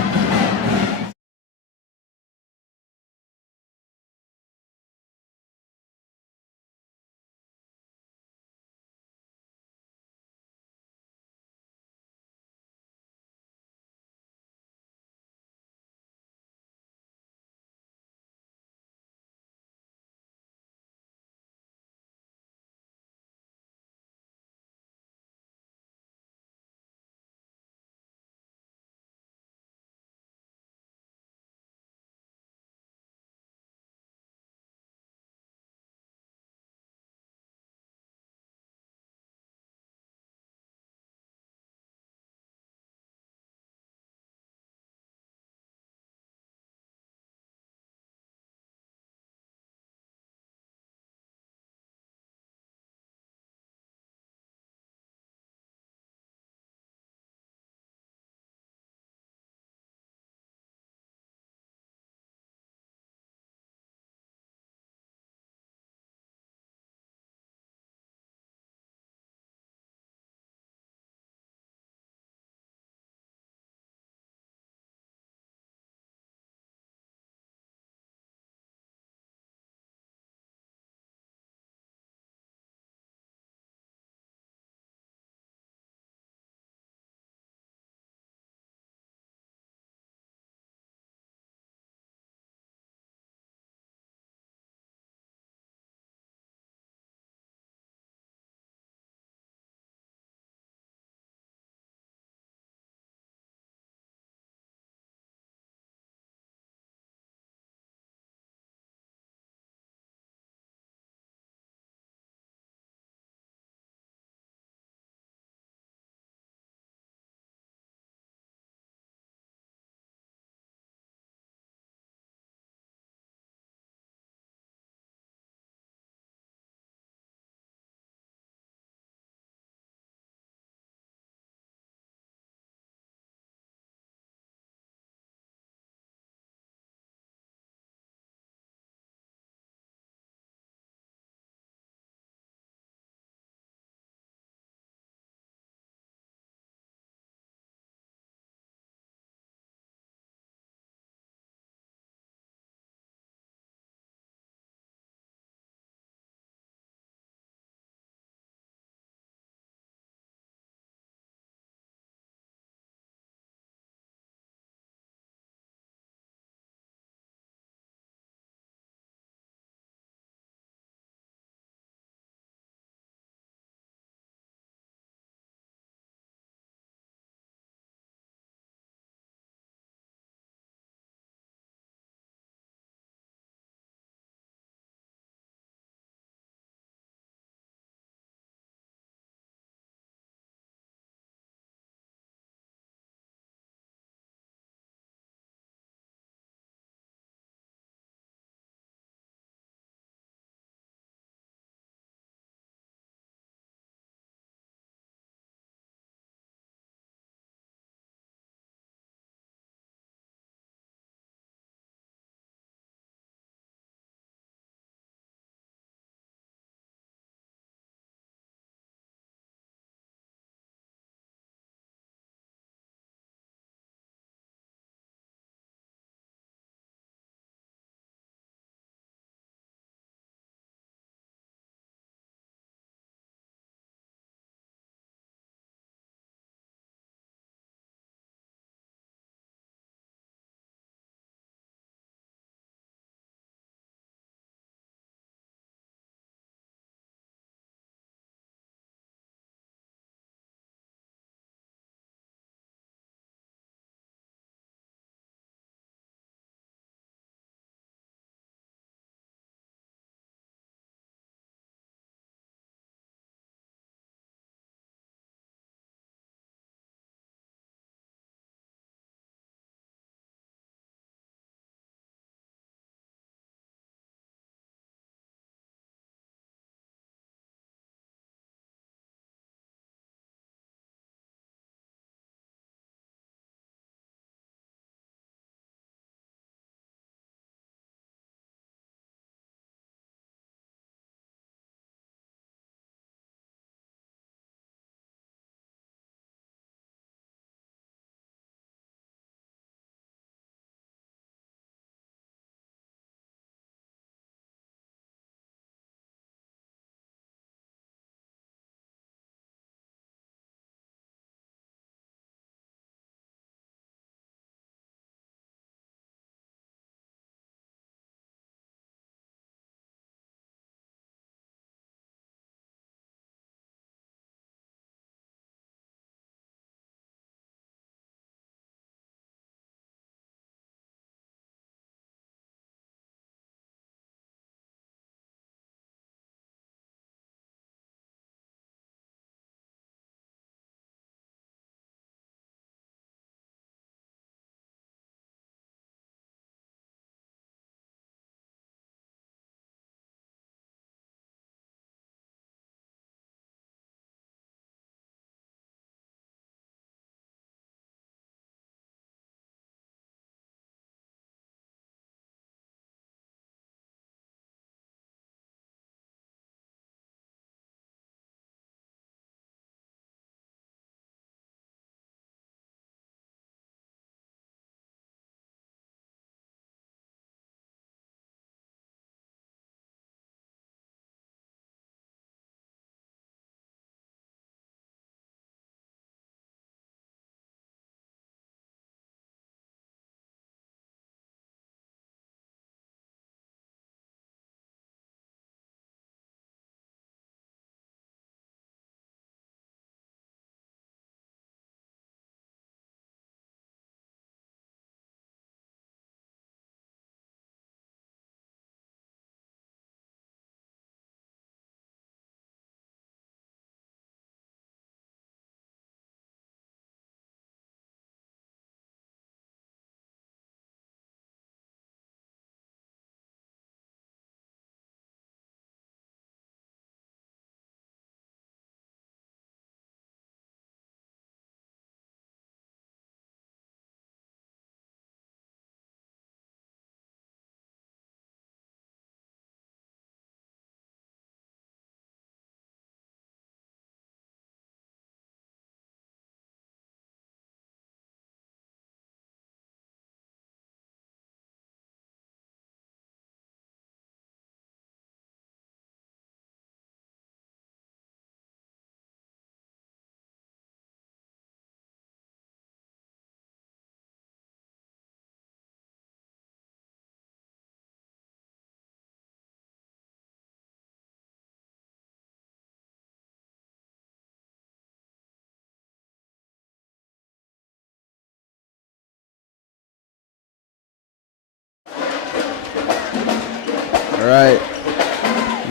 All right.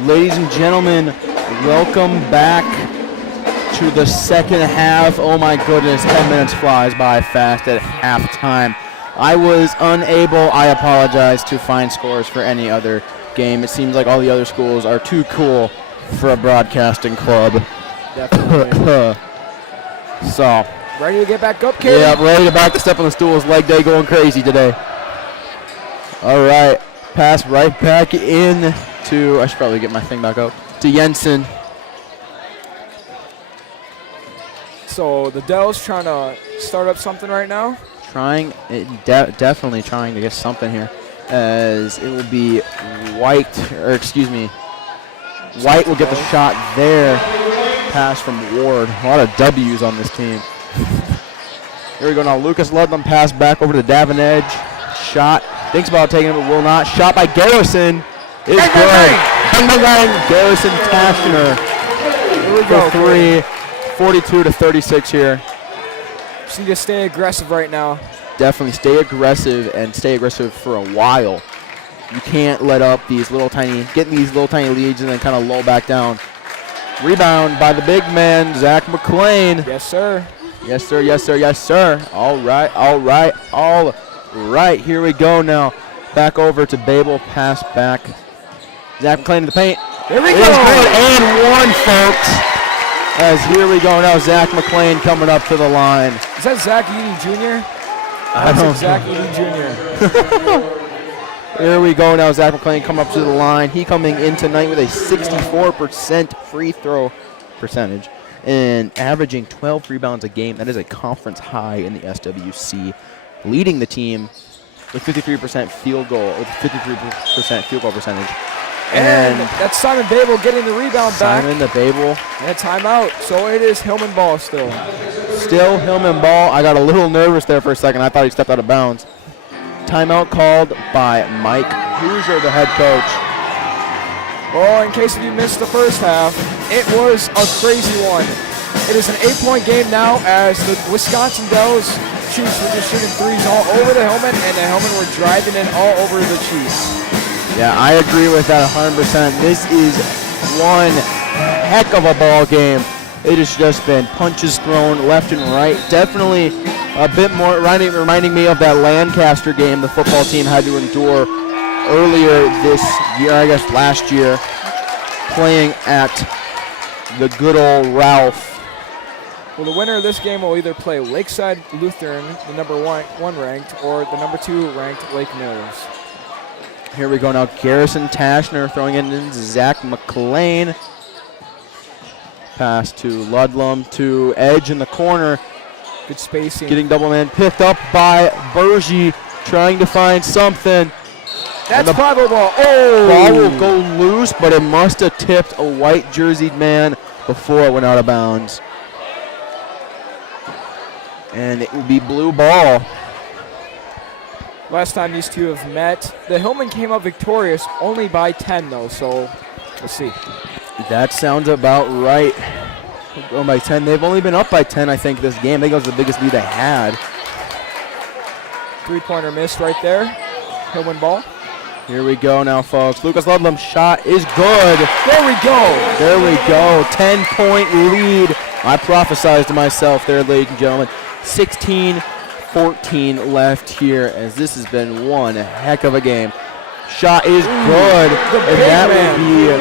Ladies and gentlemen, welcome back to the second half. Oh my goodness, 10 minutes flies by fast at halftime. I was unable, I apologize, to find scores for any other game. It seems like all the other schools are too cool for a broadcasting club. Definitely. So. Ready to get back up, kid? Yeah, ready to back to step on the stools. Leg day going crazy today. All right. Pass right back in to, I should probably get my thing back up, to Jensen. So the Dells trying to start up something right now? Definitely trying to get something here. As it will be White will get the shot there. Pass from Ward. A lot of W's on this team. Here we go now. Lucas Ludlam pass back over to Davin Edge. Shot. Thinks about taking it, but will not. Shot by Garrison. Is good. Bang, bang, bang. Garrison Tashner for three. 42-36 here. Just need to stay aggressive right now. Definitely stay aggressive and stay aggressive for a while. You can't let up these little tiny leads and then kind of lull back down. Rebound by the big man, Zach McClain. Yes, sir. Yes, sir, yes, sir, yes, sir. All right. Here we go now. Back over to Babel. Pass back. Zach McClain in the paint. Here we go. And one, folks. As here we go now, Zach McClain coming up to the line. Is that Zach Eady Jr.? That's Zach Eady Jr. Here we go now, Zach McClain coming up to the line. He coming in tonight with a 64% free throw percentage and averaging 12 rebounds a game. That is a conference high in the SWC, leading the team with 53% field goal percentage. And that's Simon Babel getting the rebound back. Simon the Babel. And a timeout. So it is Hillman ball still. Still Hillman ball. I got a little nervous there for a second. I thought he stepped out of bounds. Timeout called by Mike Hoosier, the head coach. Well, in case you missed the first half, it was a crazy one. It is an 8-point game now as the Wisconsin Dells Chiefs were just shooting threes all over the Hillman, and the Hillmen were driving in all over the Chiefs. Yeah, I agree with that 100%. This is one heck of a ball game. It has just been punches thrown left and right. Definitely a bit more reminding me of that Lancaster game the football team had to endure earlier this year, I guess last year, playing at the good old Ralph. Well, the winner of this game will either play Lakeside Lutheran, the number one ranked, or the number 2 ranked Lake Mills. Here we go now. Garrison Tashner throwing it in Zach McClain. Pass to Ludlam to Edge in the corner. Good spacing. Getting double man picked up by Bergie, trying to find something. That's Platville ball. Oh! Ball will go loose, but it must have tipped a white jerseyed man before it went out of bounds. And it will be blue ball. Last time these two have met, the Hillman came up victorious only by 10, though, so we'll see. That sounds about right. Going by 10. They've only been up by 10, I think, this game. I think it was the biggest lead they had. 3-pointer missed right there. Hillman ball. Here we go now, folks. Lucas Ludlam's shot is good. There we go. There we go. 10-point lead. I prophesized to myself there, ladies and gentlemen. 16-14 left here, as this has been one heck of a game. Shot is good. And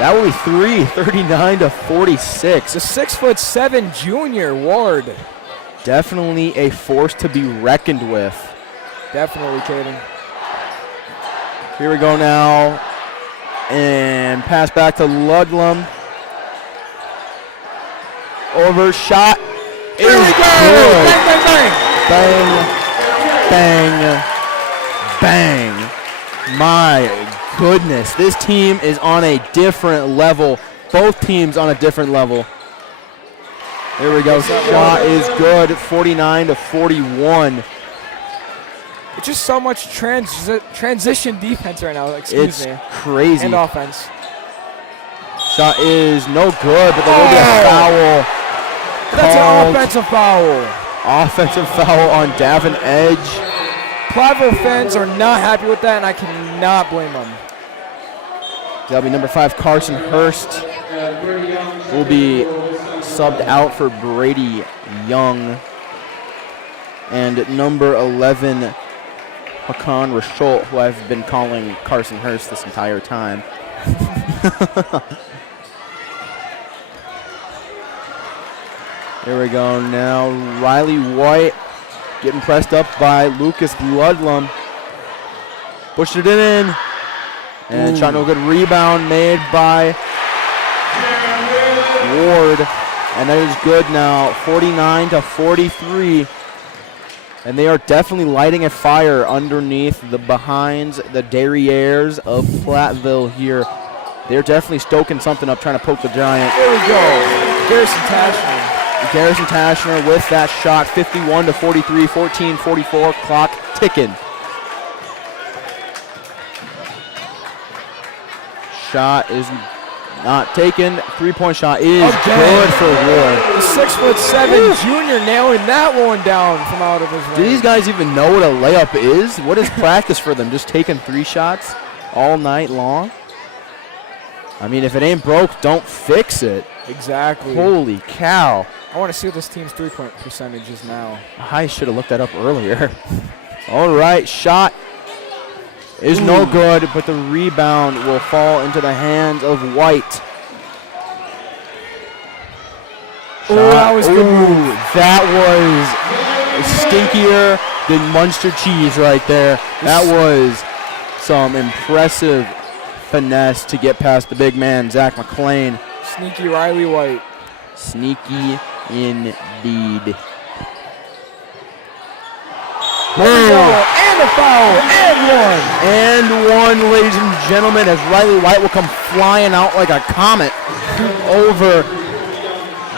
that will be 39-46. The 6'7" junior Ward. Definitely a force to be reckoned with. Definitely, Caden. Here we go now. And pass back to Ludlam. Over shot. Here we go! Good. Bang, bang, Bang, bang, bang. My goodness, this team is on a different level. Both teams on a different level. There we go. Shot is good. 49-41. It's just so much transition defense right now. Excuse me. It's crazy. And offense. Shot is no good, but there will be a foul. That's an offensive foul. Offensive foul on Davin Edge. Platville fans are not happy with that, and I cannot blame them. That'll be number 5, Carson Hurst. Will be subbed out for Brady Young. And number 11, Hakan Rasholt, who I've been calling Carson Hurst this entire time. Here we go now. Riley White getting pressed up by Lucas Ludlum. Pushed it in. And shot no good. Rebound made by Ward. And that is good now. 49-43. And they are definitely lighting a fire underneath the behinds, the derrieres of Platteville here. They're definitely stoking something up, trying to poke the giant. There we go. Garrison Tashner. Garrison Tashner with that shot, 51-43, 14-44, clock ticking. Shot is not taken. 3-point shot is good for Ward. The 6'7" junior nailing that one down from out of his range. Do these guys even know what a layup is? What is practice for them? Just taking 3 shots all night long? I mean, if it ain't broke, don't fix it. Exactly. Holy cow. I want to see what this team's 3-point percentage is now. I should have looked that up earlier. All right, shot is no good, but the rebound will fall into the hands of White. Oh, that was good move. That was stinkier than Munster cheese right there. That was some impressive finesse to get past the big man, Zach McClain. Sneaky Riley White. Sneaky indeed. And a foul, and one, ladies and gentlemen, as Riley White will come flying out like a comet over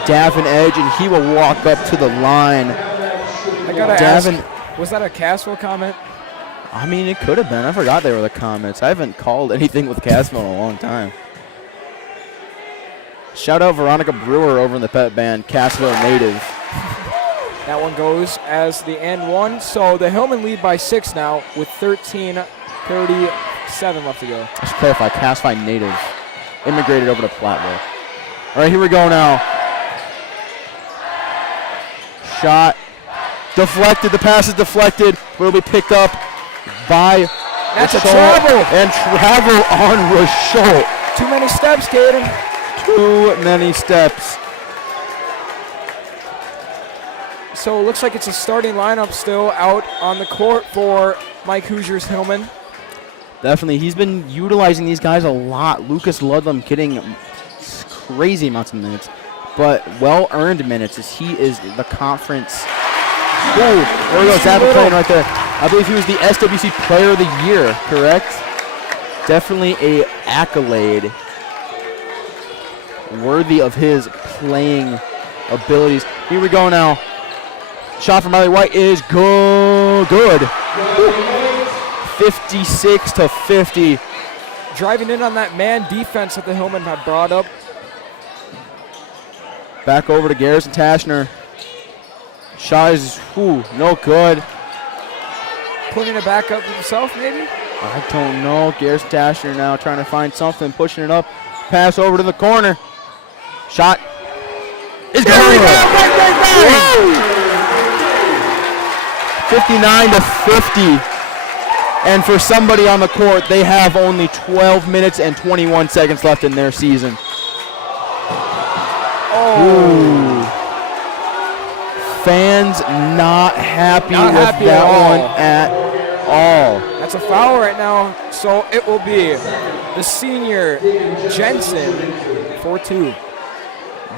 Davin Edge, and he will walk up to the line. I gotta ask, was that a Cassville comment? I mean, it could have been. I forgot they were the comments. I haven't called anything with Cassville in a long time. Shout out Veronica Brewer over in the pet band, Cassville native. That one goes as the and one. So the Hillman lead by 6 now with 13:37 left to go. I should clarify, Cassville native. Immigrated over to Platteville. All right, here we go now. Shot deflected. The pass is deflected. Will be picked up by That's Rasholt, a travel. and travel on Rasholt. Too many steps, Caden. Too many steps. So it looks like it's a starting lineup still out on the court for Mike Hoosier's Hillman. Definitely. He's been utilizing these guys a lot. Lucas Ludlam getting crazy amounts of minutes, but well-earned minutes as he is the conference. Ooh, there we go. Zabba playing right there. I believe he was the SWC Player of the Year, correct? Definitely a accolade worthy of his playing abilities. Here we go now. Shot from Riley White is good. 56-50. Driving in on that man defense that the Hillman had brought up. Back over to Garrison Tashner. Shot is no good. Putting it back up himself, maybe? I don't know. Garrison Tashner now trying to find something, pushing it up. Pass over to the corner. Shot is good. 59-50. And for somebody on the court, they have only 12 minutes and 21 seconds left in their season. Ooh. Fans not happy with that one at all. That's a foul right now, so it will be the senior Jensen for 2.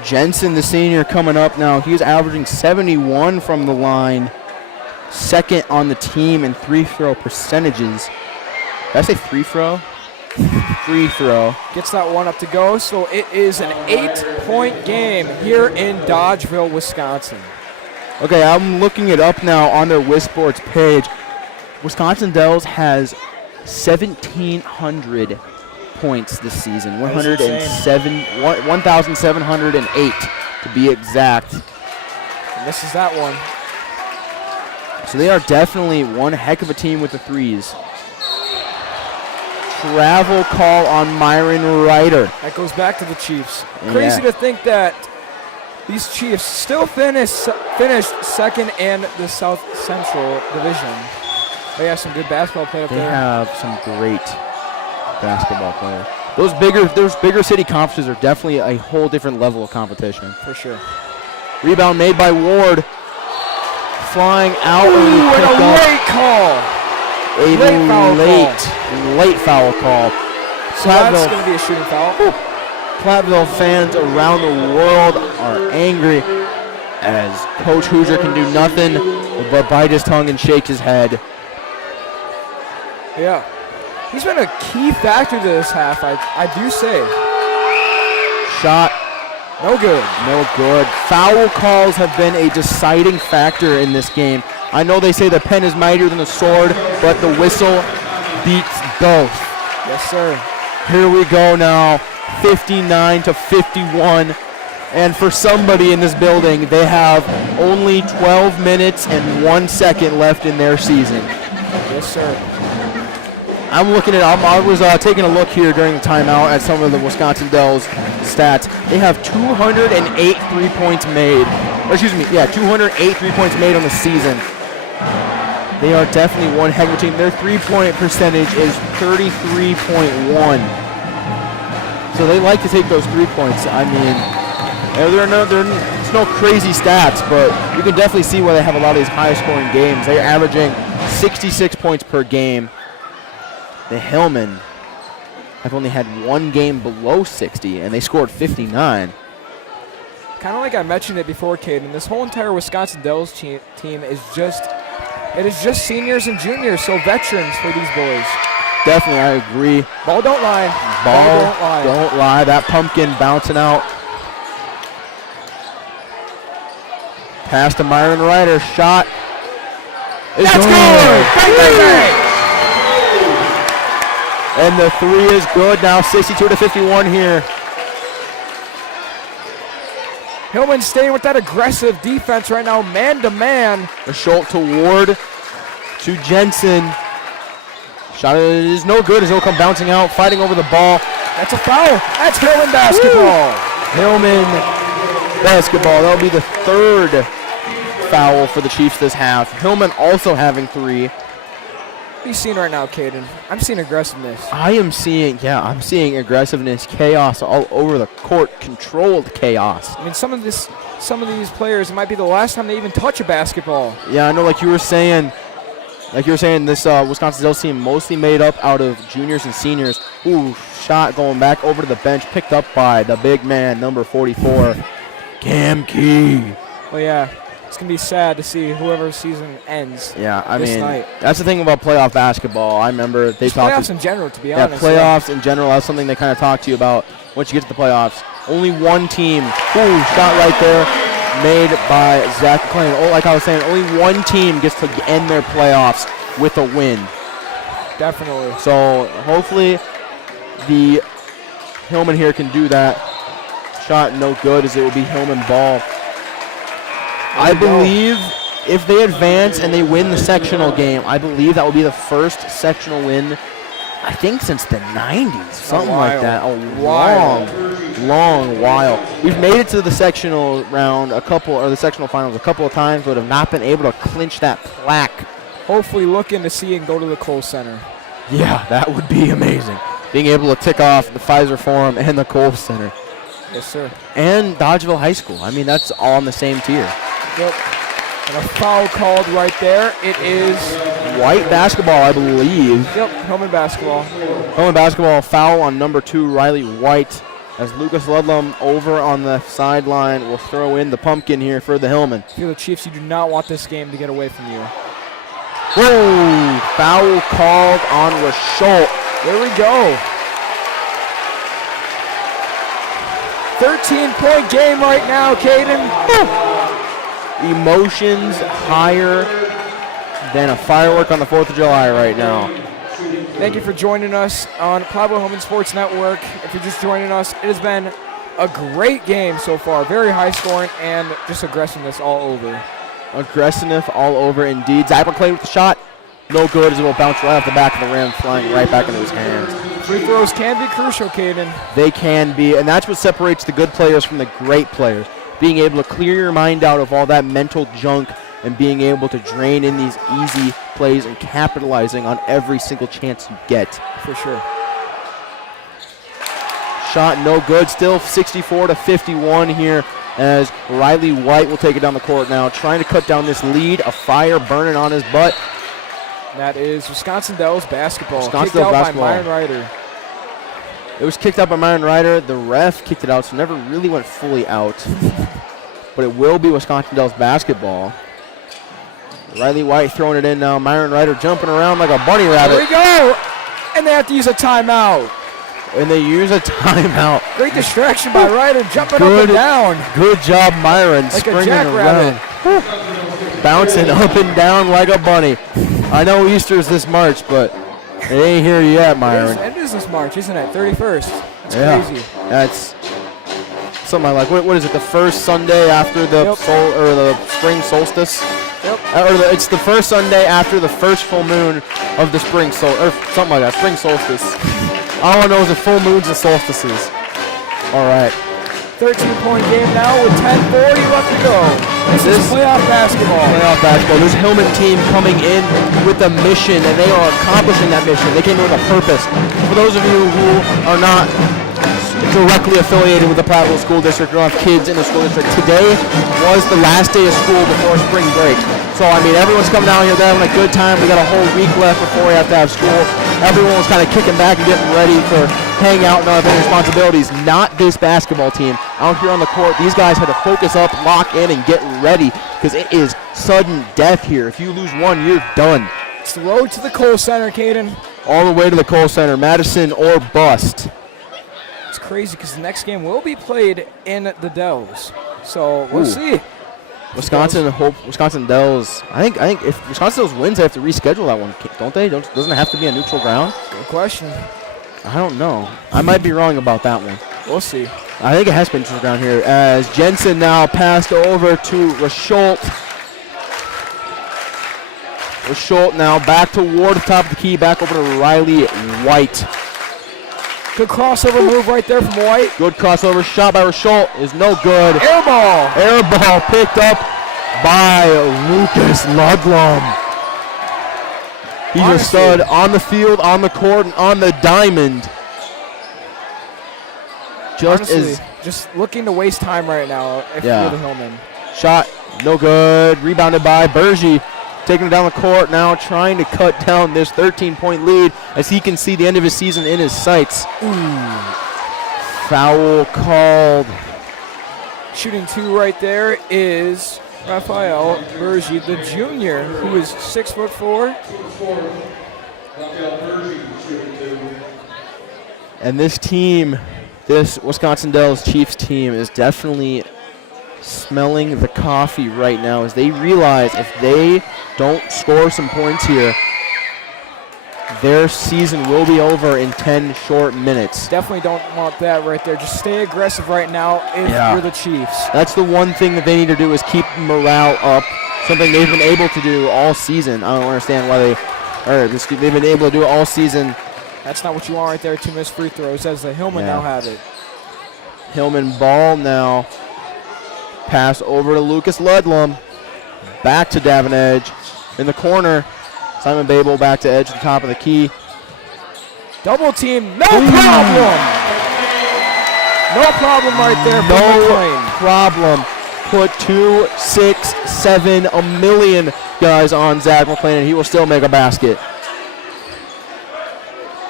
Jensen, the senior, coming up now. He's averaging 71 from the line. Second on the team in free throw percentages. Did I say free throw? Free throw. Gets that one up to go, so it is an 8-point game here in Dodgeville, Wisconsin. Okay, I'm looking it up now on their WisSports page. Wisconsin Dells has 1,700 points this season. 1,708 to be exact. And this is that one. So they are definitely one heck of a team with the threes. travel call on Myron Ryder. That goes back to the Chiefs. Crazy to think that these Chiefs still finished second in the South Central Division. They have some good basketball play up there. They have some great basketball players. Those bigger city conferences are definitely a whole different level of competition. For sure. Rebound made by Ward. Flying out. Ooh, and a late call. Late foul call. So that's going to be a shooting foul. Platteville fans around the world are angry as Coach Hoosier can do nothing but bite his tongue and shake his head. Yeah. He's been a key factor to this half, I do say. Shot. No good. No good. Foul calls have been a deciding factor in this game. I know they say the pen is mightier than the sword, but the whistle beats both. Yes, sir. Here we go now, 59-51. And for somebody in this building, they have only 12 minutes and 1 second left in their season. Yes, sir. I was taking a look here during the timeout at some of the Wisconsin Dells stats. They have 208 3-points made. 208 3-points made on the season. They are definitely one heck of a team. Their 3-point percentage is 33.1. So they like to take those 3 points. I mean, it's no crazy stats, but you can definitely see why they have a lot of these high-scoring games. They're averaging 66 points per game. The Hillmen have only had one game below 60, and they scored 59. Kind of like I mentioned it before, Caden, this whole entire Wisconsin Dells team is just seniors and juniors, so veterans for these boys. Definitely, I agree. Ball don't lie. Ball don't lie. That pumpkin bouncing out. Pass to Myron Ryder. Shot. That's good! Bang, bang, bang! And the three is good now, 62-51 here. Hillman staying with that aggressive defense right now, man-to-man. Schultz to Ward to Jensen. Shot is no good as he'll come bouncing out, fighting over the ball. That's a foul. That's Hillman basketball. Hillman basketball. That'll be the third foul for the Chiefs this half. Hillman also having 3. What are you seeing right now, Caden? I'm seeing aggressiveness. I'm seeing aggressiveness, chaos all over the court, controlled chaos. I mean, some of these players, it might be the last time they even touch a basketball. Yeah, I know, like you were saying, this Wisconsin Dells team mostly made up out of juniors and seniors. Ooh, shot going back over to the bench, picked up by the big man, number 44, Cam Key. Well, yeah. It's going to be sad to see whoever's season ends. Yeah, I mean, night. That's the thing about playoff basketball. I remember they talked playoffs in general, to be honest. Playoffs in general, that's something they kind of talk to you about once you get to the playoffs. Only one team, shot right there, made by Zach McClain. Oh, like I was saying, only one team gets to end their playoffs with a win. Definitely. So hopefully the Hillman here can do that. Shot no good as it will be Hillman ball. I believe if they advance and they win the sectional game, I believe that will be the first sectional win, I think, since the 90s. Something like that. A long while. We've made it to the sectional round the sectional finals a couple of times, but have not been able to clinch that plaque. Hopefully looking to see and go to the Kohl Center. Yeah, that would be amazing. Being able to tick off the Pfizer Forum and the Kohl Center. Yes, sir. And Dodgeville High School. I mean, that's all on the same tier. Yep. And a foul called right there. It is White basketball, I believe. Yep, Hillman basketball. Hillman basketball, foul on number 2, Riley White, as Lucas Ludlum over on the sideline will throw in the pumpkin here for the Hillman. Feel the Chiefs, you do not want this game to get away from you. Whoa! Foul called on Rasholt. There we go. 13-point game right now, Caden. Emotions higher than a firework on the 4th of July right now. Thank you for joining us on Platteville Hillman Sports Network. If you're just joining us, it has been a great game so far. Very high scoring and just aggressiveness all over. Aggressiveness all over indeed. Zach McClain with the shot. No good as it will bounce right off the back of the rim, flying right back into his hands. Free throws can be crucial, Caden. They can be, and that's what separates the good players from the great players. Being able to clear your mind out of all that mental junk and being able to drain in these easy plays and capitalizing on every single chance you get. For sure. Shot no good, still 64-51 here as Riley White will take it down the court now, trying to cut down this lead, a fire burning on his butt. That is Wisconsin Dells basketball. Wisconsin Kicked out basketball. by Myron Ryder. It was kicked out by Myron Ryder. The ref kicked it out, so never really went fully out. But it will be Wisconsin Dells basketball. Riley White throwing it in now. Myron Ryder jumping around like a bunny rabbit. There we go! And they have to use a timeout. And they use a timeout. Great distraction by Ryder, jumping up and down. Good job, Myron. Like springing a jackrabbit. around. Bouncing up and down like a bunny. I know Easter's this March, but it ain't here yet, Myron. It is this March, isn't it? 31st. That's crazy. That's something like, what is it, the first Sunday after the the spring solstice? Yep. It's the first Sunday after the first full moon of the spring or something like that, spring solstice. All I know is the full moons and solstices. All right. 13-point game now with 10:40 left to go. This is playoff basketball. Playoff basketball. This Hillman team coming in with a mission, and they are accomplishing that mission. They came in with a purpose. For those of you who are not directly affiliated with the Platteville School District or have kids in the school district, today was the last day of school before spring break. So, I mean, everyone's coming out here. They're having a good time. We got a whole week left before we have to have school. Everyone was kind of kicking back and getting ready for hang out and other responsibilities. Not this basketball team. Out here on the court, these guys had to focus up, lock in, and get ready because it is sudden death here. If you lose one, you're done. It's the road to the Kohl Center, Caden. All the way to the Kohl Center. Madison or bust. It's crazy because the next game will be played in the Dells. So we'll see. Wisconsin Dells. I think if Wisconsin Dells wins, they have to reschedule that one, don't they? Doesn't it have to be a neutral ground? Good question. I don't know. I might be wrong about that one. We'll see. I think it has been neutral ground here as Jensen now passed over to Rasholt. Rasholt now back to Ward at the top of the key, back over to Riley White. Good crossover move right there from White. Good crossover shot by Rasholt is no good. Air ball. Air ball picked up by Lucas Ludlum. He's a stud on the field, on the court, and on the diamond. Just looking to waste time right now if you're the Hillman. Shot no good. Rebounded by Bergie. Taking it down the court now, trying to cut down this 13-point lead as he can see the end of his season in his sights. Foul called. Shooting two right there is Raphael Bergie, the junior, who is 6'4". And this team, this Wisconsin Dells Chiefs team, is definitely smelling the coffee right now as they realize if they don't score some points here, their season will be over in 10 short minutes. Definitely don't want that right there. Just stay aggressive right now if you're the Chiefs. That's the one thing that they need to do is keep morale up, something they've been able to do all season. I don't understand why they've been able to do it all season. That's not what you want right there, 2 missed free throws as the Hillman now have it. Hillman ball now. Pass over to Lucas Ludlum. Back to Davin Edge. In the corner, Simon Babel back to Edge at the top of the key. Double team, no problem. No problem right there for McLean. No problem. Put 2, 6, 7, a million guys on Zach McLean, and he will still make a basket.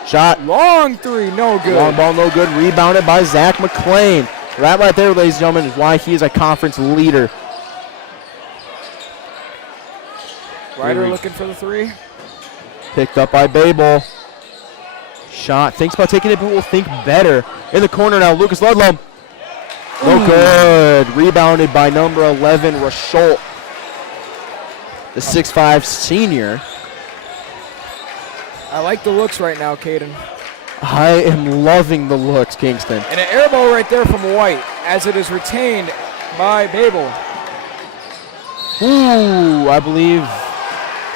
Shot. Long three, no good. Long ball, no good. Rebounded by Zach McLean. That right there, ladies and gentlemen, is why he is a conference leader. Ryder looking for the three. Picked up by Babel. Shot. Thinks about taking it, but will think better. In the corner now, Lucas Ludlum. No good. Rebounded by number 11, Rasholt, the 6'5" senior. I like the looks right now, Caden. I am loving the looks, Kingston. And an air ball right there from White as it is retained by Babel. Ooh, I believe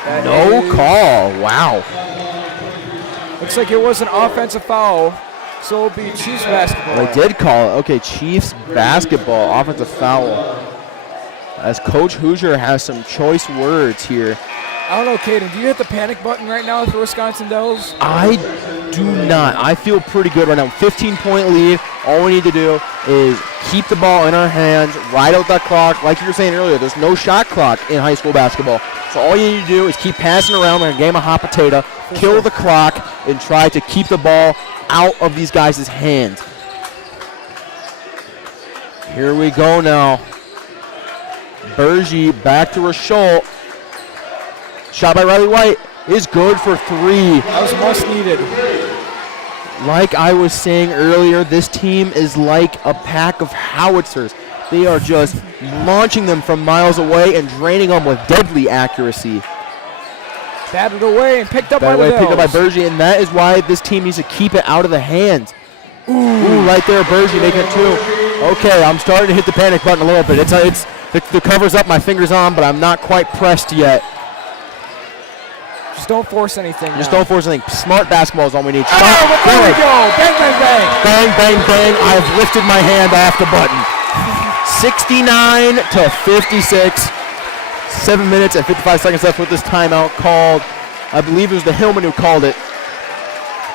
No call. Wow. Looks like it was an offensive foul, so it'll be Chiefs basketball. They did call it. Okay, Chiefs basketball, offensive foul. As Coach Hoosier has some choice words here. I don't know, Caden, do you hit the panic button right now for Wisconsin Dells? I do not. I feel pretty good right now. 15-point lead. All we need to do is keep the ball in our hands, ride out that clock. Like you were saying earlier, there's no shot clock in high school basketball. So all you need to do is keep passing around like a game of hot potato, kill the clock, and try to keep the ball out of these guys' hands. Here we go now. Bergie back to Rasholt. Shot by Riley White is good for 3. That was much needed. Like I was saying earlier, this team is like a pack of howitzers. They are just launching them from miles away and draining them with deadly accuracy. Batted away and picked up by the Dells. Picked up by Bergie, and that is why this team needs to keep it out of the hands. Ooh, right there, Bergie making it 2. Okay, I'm starting to hit the panic button a little bit. It's the cover's up, my finger's on, but I'm not quite pressed yet. Just don't force anything. Don't force anything. Smart basketball is all we need. There we go. Bang, bang, bang. Bang, bang, bang. I've lifted my hand off the button. 69 to 56. 7 minutes and 55 seconds left with this timeout called. I believe it was the Hillman who called it.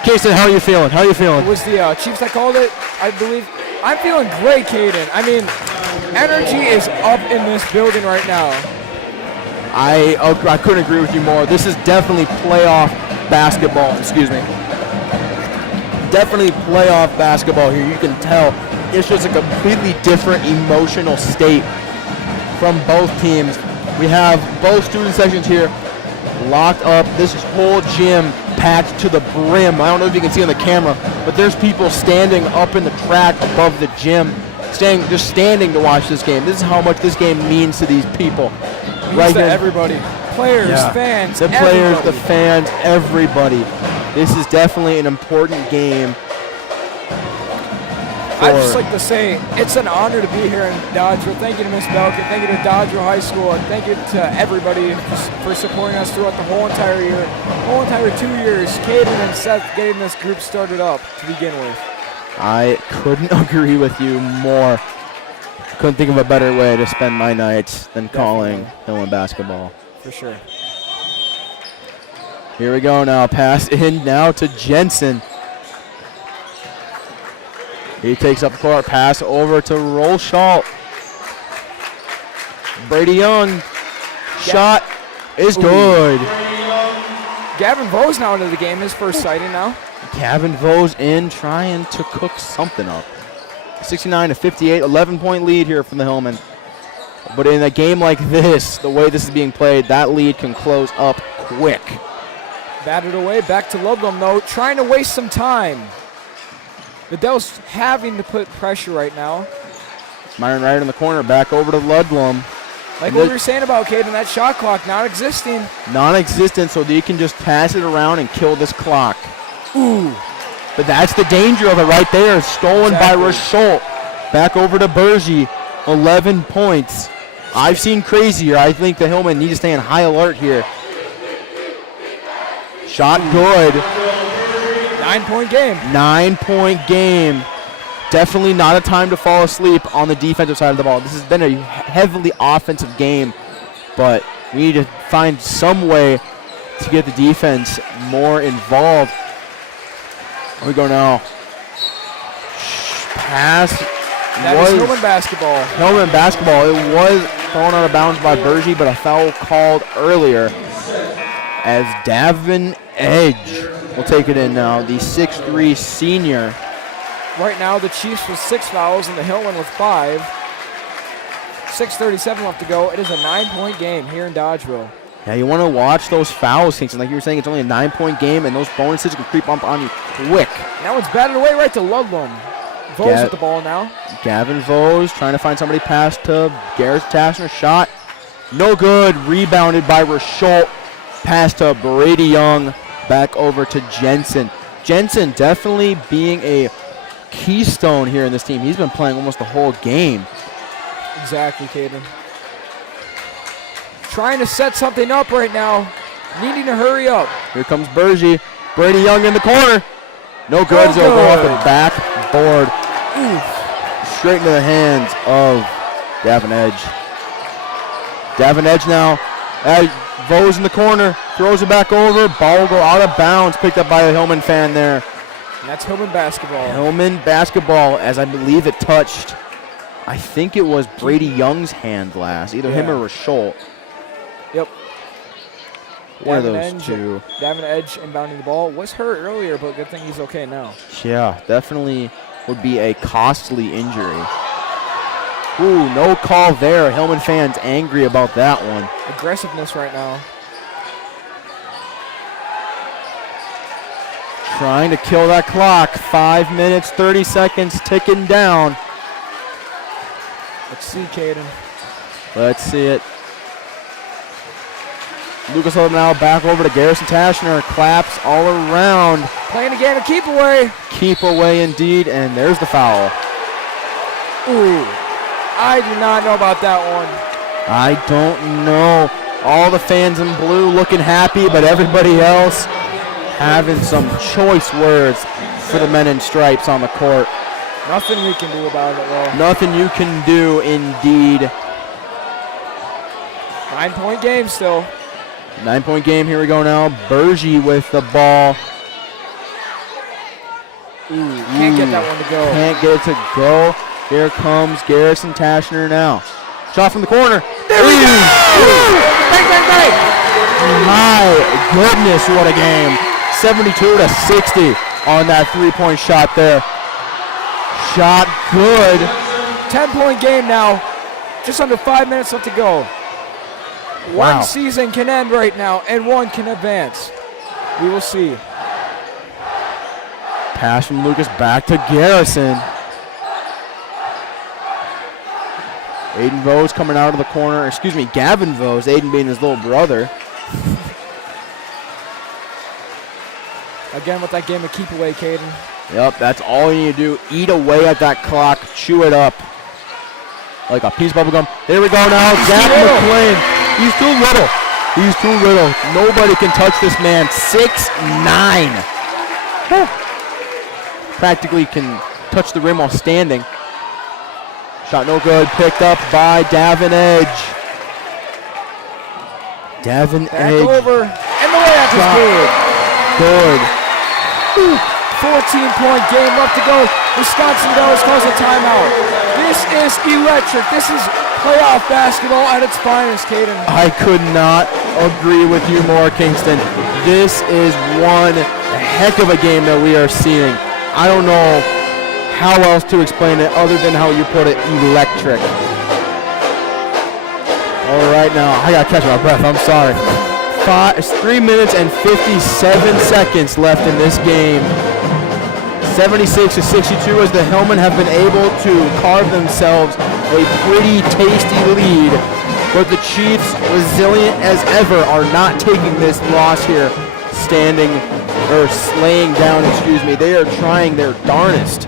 Kason, how are you feeling? It was the Chiefs that called it, I believe. I'm feeling great, Caden. I mean, energy is up in this building right now. I couldn't agree with you more. This is definitely playoff basketball. Excuse me. Definitely playoff basketball here. You can tell it's just a completely different emotional state from both teams. We have both student sections here locked up. This whole gym packed to the brim. I don't know if you can see on the camera, but there's people standing up in the track above the gym, just standing to watch this game. This is how much this game means to these people. Right here. Everybody. Players, fans, the players, the fans, everybody. This is definitely an important game. I'd just like to say it's an honor to be here in Dodgeville. Thank you to Ms. Belkin. Thank you to Dodgeville High School. And thank you to everybody for supporting us throughout the whole entire year, whole entire 2 years. Caden and Seth getting this group started up to begin with. I couldn't agree with you more. Couldn't think of a better way to spend my nights than calling Hillman basketball. For sure. Here we go now. Pass in now to Jensen. He takes up the court. Pass over to Rolshalt. Brady Young. Shot is good. Gavin Vose now into the game. His first sighting now. Gavin Vose in trying to cook something up. 69 to 58, 11-point lead here from the Hillman. But in a game like this, the way this is being played, that lead can close up quick. Batted away, back to Ludlam though, trying to waste some time. The Dells having to put pressure right now. Myron right in the corner, back over to Ludlam. Like what we were saying about Caden, that shot clock not existing. Non-existent, so they can just pass it around and kill this clock. Ooh. But that's the danger of it right there. Stolen by Rasholt. Back over to Bergie. 11 points. I've seen crazier. I think the Hillman need to stay on high alert here. Shot good. 9-point game. 9-point game. Definitely not a time to fall asleep on the defensive side of the ball. This has been a heavily offensive game, but we need to find some way to get the defense more involved. Here we go now. Pass. That is Hillman basketball. Hillman basketball. It was thrown out of bounds by Bergie, but a foul called earlier as Davin Edge will take it in now. The 6'3" senior. Right now, the Chiefs with 6 fouls and the Hillman with 5. 6:37 left to go. It is a 9-point game here in Dodgeville. Yeah, you want to watch those fouls, Kingston. Like you were saying, it's only a 9-point game, and those bonuses can creep up on you quick. Now it's batted away right to Ludlam. Vose with the ball now. Gavin Vose trying to find somebody past to Garrett Tassner. Shot. No good. Rebounded by Rasholt. Pass to Brady Young. Back over to Jensen. Jensen definitely being a keystone here in this team. He's been playing almost the whole game. Exactly, Caden. Trying to set something up right now. needing to hurry up. Here comes Bergie. Brady Young in the corner. No good. He'll go off the backboard. Straight into the hands of Davin Edge. Davin Edge now. Vose in the corner. Throws it back over. Ball will go out of bounds. Picked up by the Hillman fan there. And that's Hillman basketball. Hillman basketball, as I believe it touched, I think it was Brady Young's hand last. Either him or Rasholt. Yep. One of those two. Davin Edge inbounding the ball. Was hurt earlier, but good thing he's okay now. Yeah, definitely would be a costly injury. Ooh, no call there. Hillman fans angry about that one. Aggressiveness right now. Trying to kill that clock. 5 minutes, 30 seconds ticking down. Let's see, Caden. Let's see it. Lucas Holden now back over to Garrison Tashner. Claps all around. Playing again, a keep away. Keep away indeed, and there's the foul. Ooh, I do not know about that one. I don't know. All the fans in blue looking happy, but everybody else having some choice words for the men in stripes on the court. Nothing we can do about it, though. Nothing you can do, indeed. 9-point game still. 9-point game, here we go now. Bergie with the ball. Can't get that one to go. Can't get it to go. Here comes Garrison Tashner now. Shot from the corner. There we go! Bang, bang, bang! My goodness, what a game. 72-60 on that three-point shot there. Shot good. 10-point game now. Just under 5 minutes left to go. Wow. One season can end right now, and one can advance. We will see. Pass from Lucas back to Garrison. Aiden Vose coming out of the corner. Excuse me, Gavin Vose. Aiden being his little brother. Again with that game of keep away, Caden. Yep, that's all you need to do. Eat away at that clock. Chew it up. Like a piece of bubble gum. There we go now. Zach McLean. He's too little. He's too little. Nobody can touch this man. 6'9". Practically can touch the rim while standing. Shot no good. Picked up by Davin Edge. Davin Edge. Back over. And the layup is good. Good. 14-point game left to go. Wisconsin Dells calls a timeout. This is electric. This is playoff basketball at its finest, Caden. I could not agree with you more, Kingston. This is one heck of a game that we are seeing. I don't know how else to explain it other than how you put it, electric. All right, now, I got to catch my breath. I'm sorry. 3 minutes and 57 seconds left in this game. 76-62 as the Hillmen have been able to carve themselves a pretty tasty lead. But the Chiefs, resilient as ever, are not taking this loss here, slaying down, They are trying their darnest to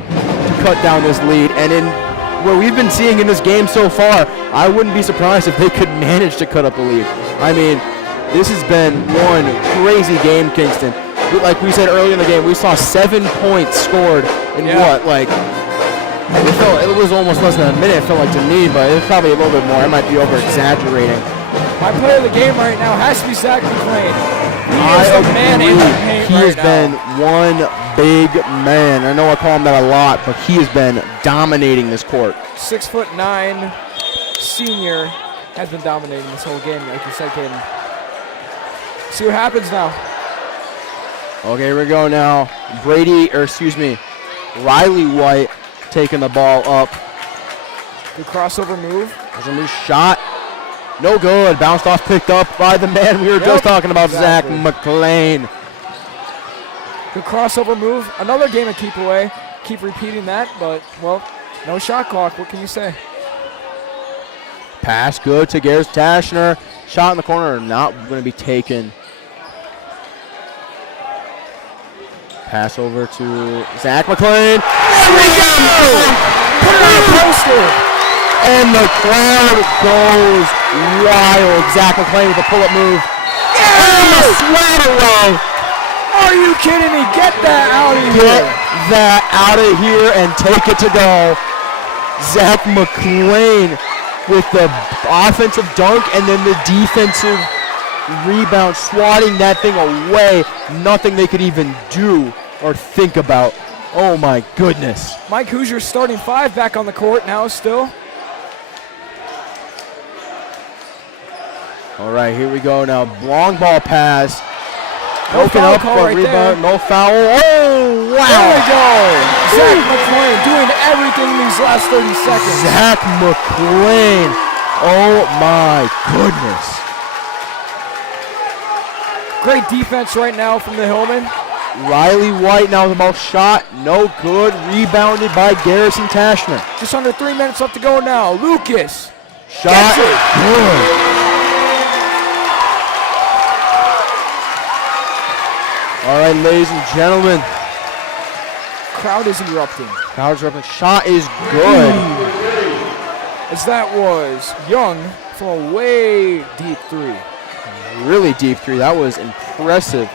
cut down this lead. And in what we've been seeing in this game so far, I wouldn't be surprised if they could manage to cut up the lead. I mean, this has been one crazy game, Kingston. Like we said earlier in the game, we saw 7 points scored in it was almost less than a minute, it felt like to me, but it's probably a little bit more. I might be over-exaggerating. My player of the game right now has to be Zach McLean. He is a man in the paint He has been one big man. I know I call him that a lot, but he has been dominating this court. 6'9" senior has been dominating this whole game, like you said, Caden. See what happens now. Okay, here we go now. Riley White taking the ball up. Good crossover move. There's a new shot. No good. Bounced off, picked up by the man we were just talking about, exactly. Zach McLean. Good crossover move. Another game of keep away. Keep repeating that, but, well, no shot clock. What can you say? Pass good to Garrison Tashner. Shot in the corner, not going to be taken. Pass over to Zach McLean. There we go! Put it on the poster! And the crowd goes wild. Zach McLean with a pull-up move. Right away. Are you kidding me? Get that out of here. Get that out of here and take it to go. Zach McClain with the offensive dunk and then the defensive rebound, swatting that thing away. Nothing they could even do or think about. Oh my goodness. Mike Hoosier's starting 5 back on the court now still. All right, here we go now. Long ball pass. No Broken foul up call for right rebound. there. No foul. Oh, wow. There we go. Zach McClain doing everything in these last 30 seconds. Zach McClain. Oh my goodness. Great defense right now from the Hillmen. Riley White now with the ball shot. No good. Rebounded by Garrison Tashner. Just under 3 minutes left to go now. Lucas. Shot Gets it. good. All right, ladies and gentlemen. Crowd is erupting. Crowd's erupting. Shot is good. As that was Young from a way deep 3. Really deep 3. That was impressive.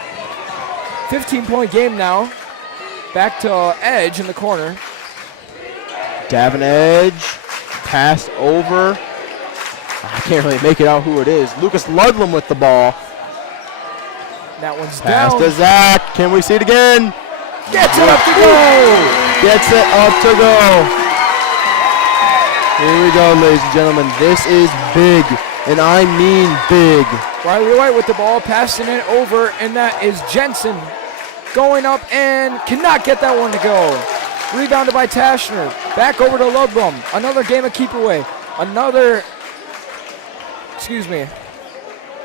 15-point game now. Back to Edge in the corner. Davin Edge. Passed over. I can't really make it out who it is. Lucas Ludlam with the ball. That one's Pass down. to Zach. Can we see it again? Gets it up to go. Gets it up to go. Here we go, ladies and gentlemen. This is big, and I mean big. Riley White with the ball, passing it over, and that is Jensen going up and cannot get that one to go. Rebounded by Tashner. Back over to Ludlam. Another game of keep away.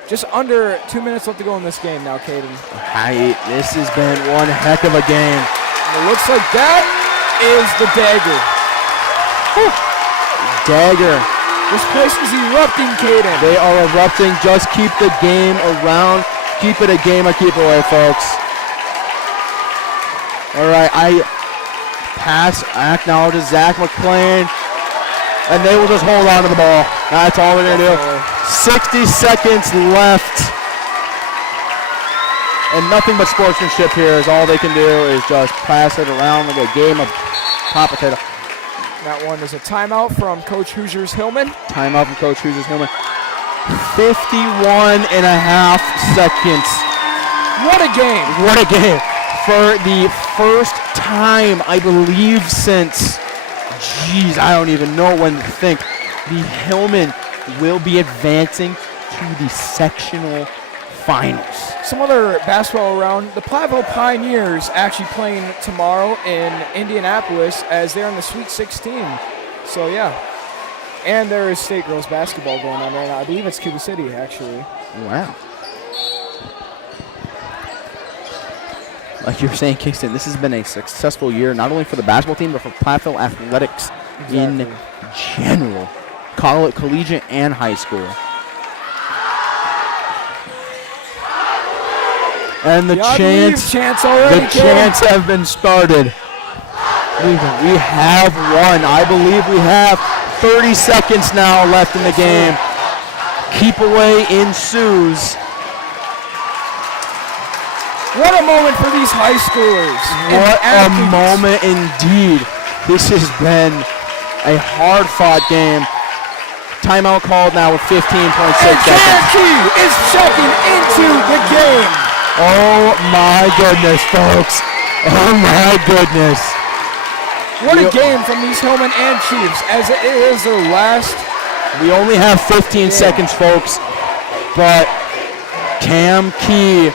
Just under 2 minutes left to go in this game now, Caden. This has been one heck of a game. It looks like that is the dagger. Whew. Dagger. This place is erupting, Caden. They are erupting. Just keep the game around. Keep it a game of keep away, folks. All right, I pass back now to Zach McClain. And they will just hold on to the ball. That's all they're going to do. 60 seconds left. And nothing but sportsmanship here is all they can do is just pass it around like a game of hot potato. That one is a timeout from Coach Hoosier's Hillman. Timeout from Coach Hoosier's Hillman. 51 and a half seconds. What a game. What a game. For the first time, I believe, since, I don't even know when to think, the Hillmen will be advancing to the sectional finals. Some other basketball around. The Platteville Pioneers actually playing tomorrow in Indianapolis as they're in the Sweet 16. So, yeah. And there is state girls basketball going on right now. I believe it's Cuba City, actually. Wow. Like you were saying, Kingston, this has been a successful year, not only for the basketball team, but for Platteville athletics in general. College, collegiate, and high school. And the chants have been started. We have won. I believe we have 30 seconds now left in the game. Keep away ensues. What a moment for these high schoolers. What a moment indeed. This has been a hard-fought game. Timeout called now with 15.6 seconds. Cherokee is checking into the game. Oh my goodness, folks. Oh my goodness. What a game from these Hillmen and Chiefs, as it is their last. We only have 15 seconds, folks. But Cam Key.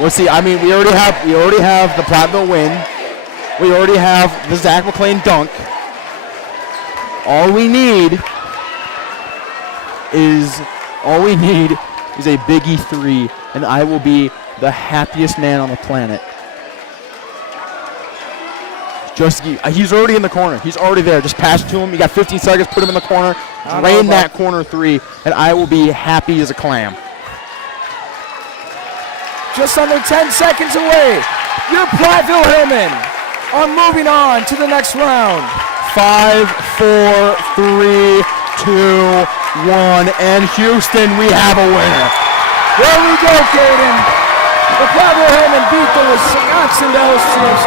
We'll see. I mean, we already have the Platteville win. We already have the Zach McClain dunk. All we need is a Big E 3, and I will be the happiest man on the planet. He's already in the corner. He's already there. Just pass it to him. You got 15 seconds. Put him in the corner. Drain that corner 3, and I will be happy as a clam. Just under 10 seconds away. Your Platteville Hillmen are moving on to the next round. 5, 4, 3, 2, 1, and Houston, we have a winner. There we go, Caden. The Platteville Hillmen beat the Wisconsin-Dells Chiefs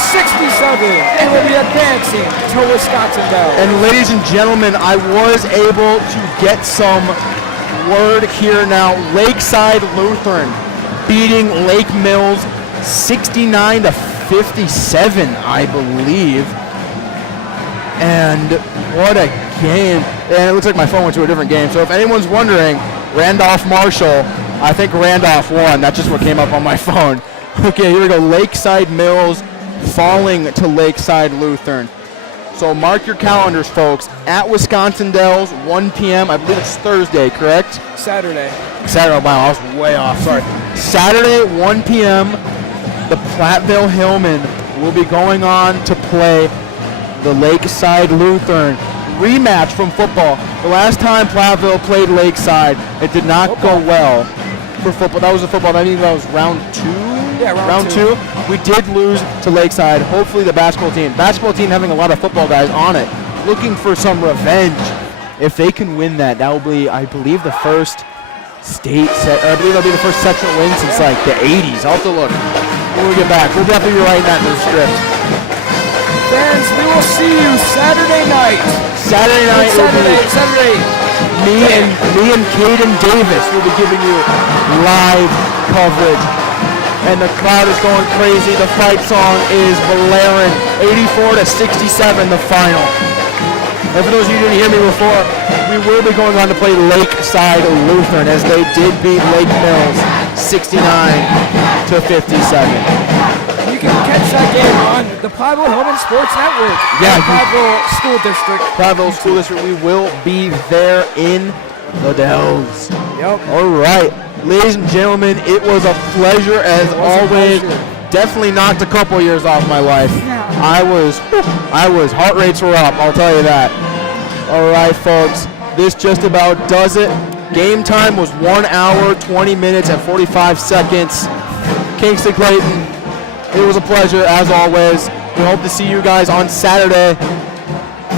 84-67 and will be advancing to Wisconsin-Dells. And ladies and gentlemen, I was able to get some word here now. Lakeside Lutheran beating Lake Mills 69-57, I believe. And what a game. And it looks like my phone went to a different game. So if anyone's wondering, Randolph-Marshall, I think Randolph won. That's just what came up on my phone. Okay, here we go. Lakeside Mills falling to Lakeside Lutheran. So mark your calendars, folks. At Wisconsin Dells, 1 p.m. I believe it's Thursday, correct? Saturday. Wow, I was way off. Sorry. Saturday, 1 p.m., the Platteville Hillmen will be going on to play the Lakeside Lutheran. Rematch from football. The last time Platteville played Lakeside, it did not go well for football. That was a football. I think that was round 2. Yeah, round two. We did lose to Lakeside. Hopefully the basketball team having a lot of football guys on it, looking for some revenge. If they can win that, that will be, I believe, the first state set. I believe that'll be the first sectional win since like the 80s. I'll have to look when we get back. We'll definitely be writing that in the script. Fans, we will see you Saturday night. Saturday. Me and Caden Davis will be giving you live coverage. And the crowd is going crazy. The fight song is blaring. 84-67, the final. And for those of you who didn't hear me before, we will be going on to play Lakeside Lutheran as they did beat Lake Mills 69-57. You can catch that game on the Platteville Hillmen Sports Network. Yeah, Platteville School District. Platteville School District. We will be there in the Dells. Yep. All right. Ladies and gentlemen, it was a pleasure as always. Definitely knocked a couple years off my life. I was, heart rates were up, I'll tell you that. All right, folks, this just about does it. Game time was 1 hour, 20 minutes, and 45 seconds. Kingston Clayton, it was a pleasure as always. We hope to see you guys on Saturday.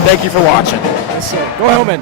Thank you for watching. Go Hillmen.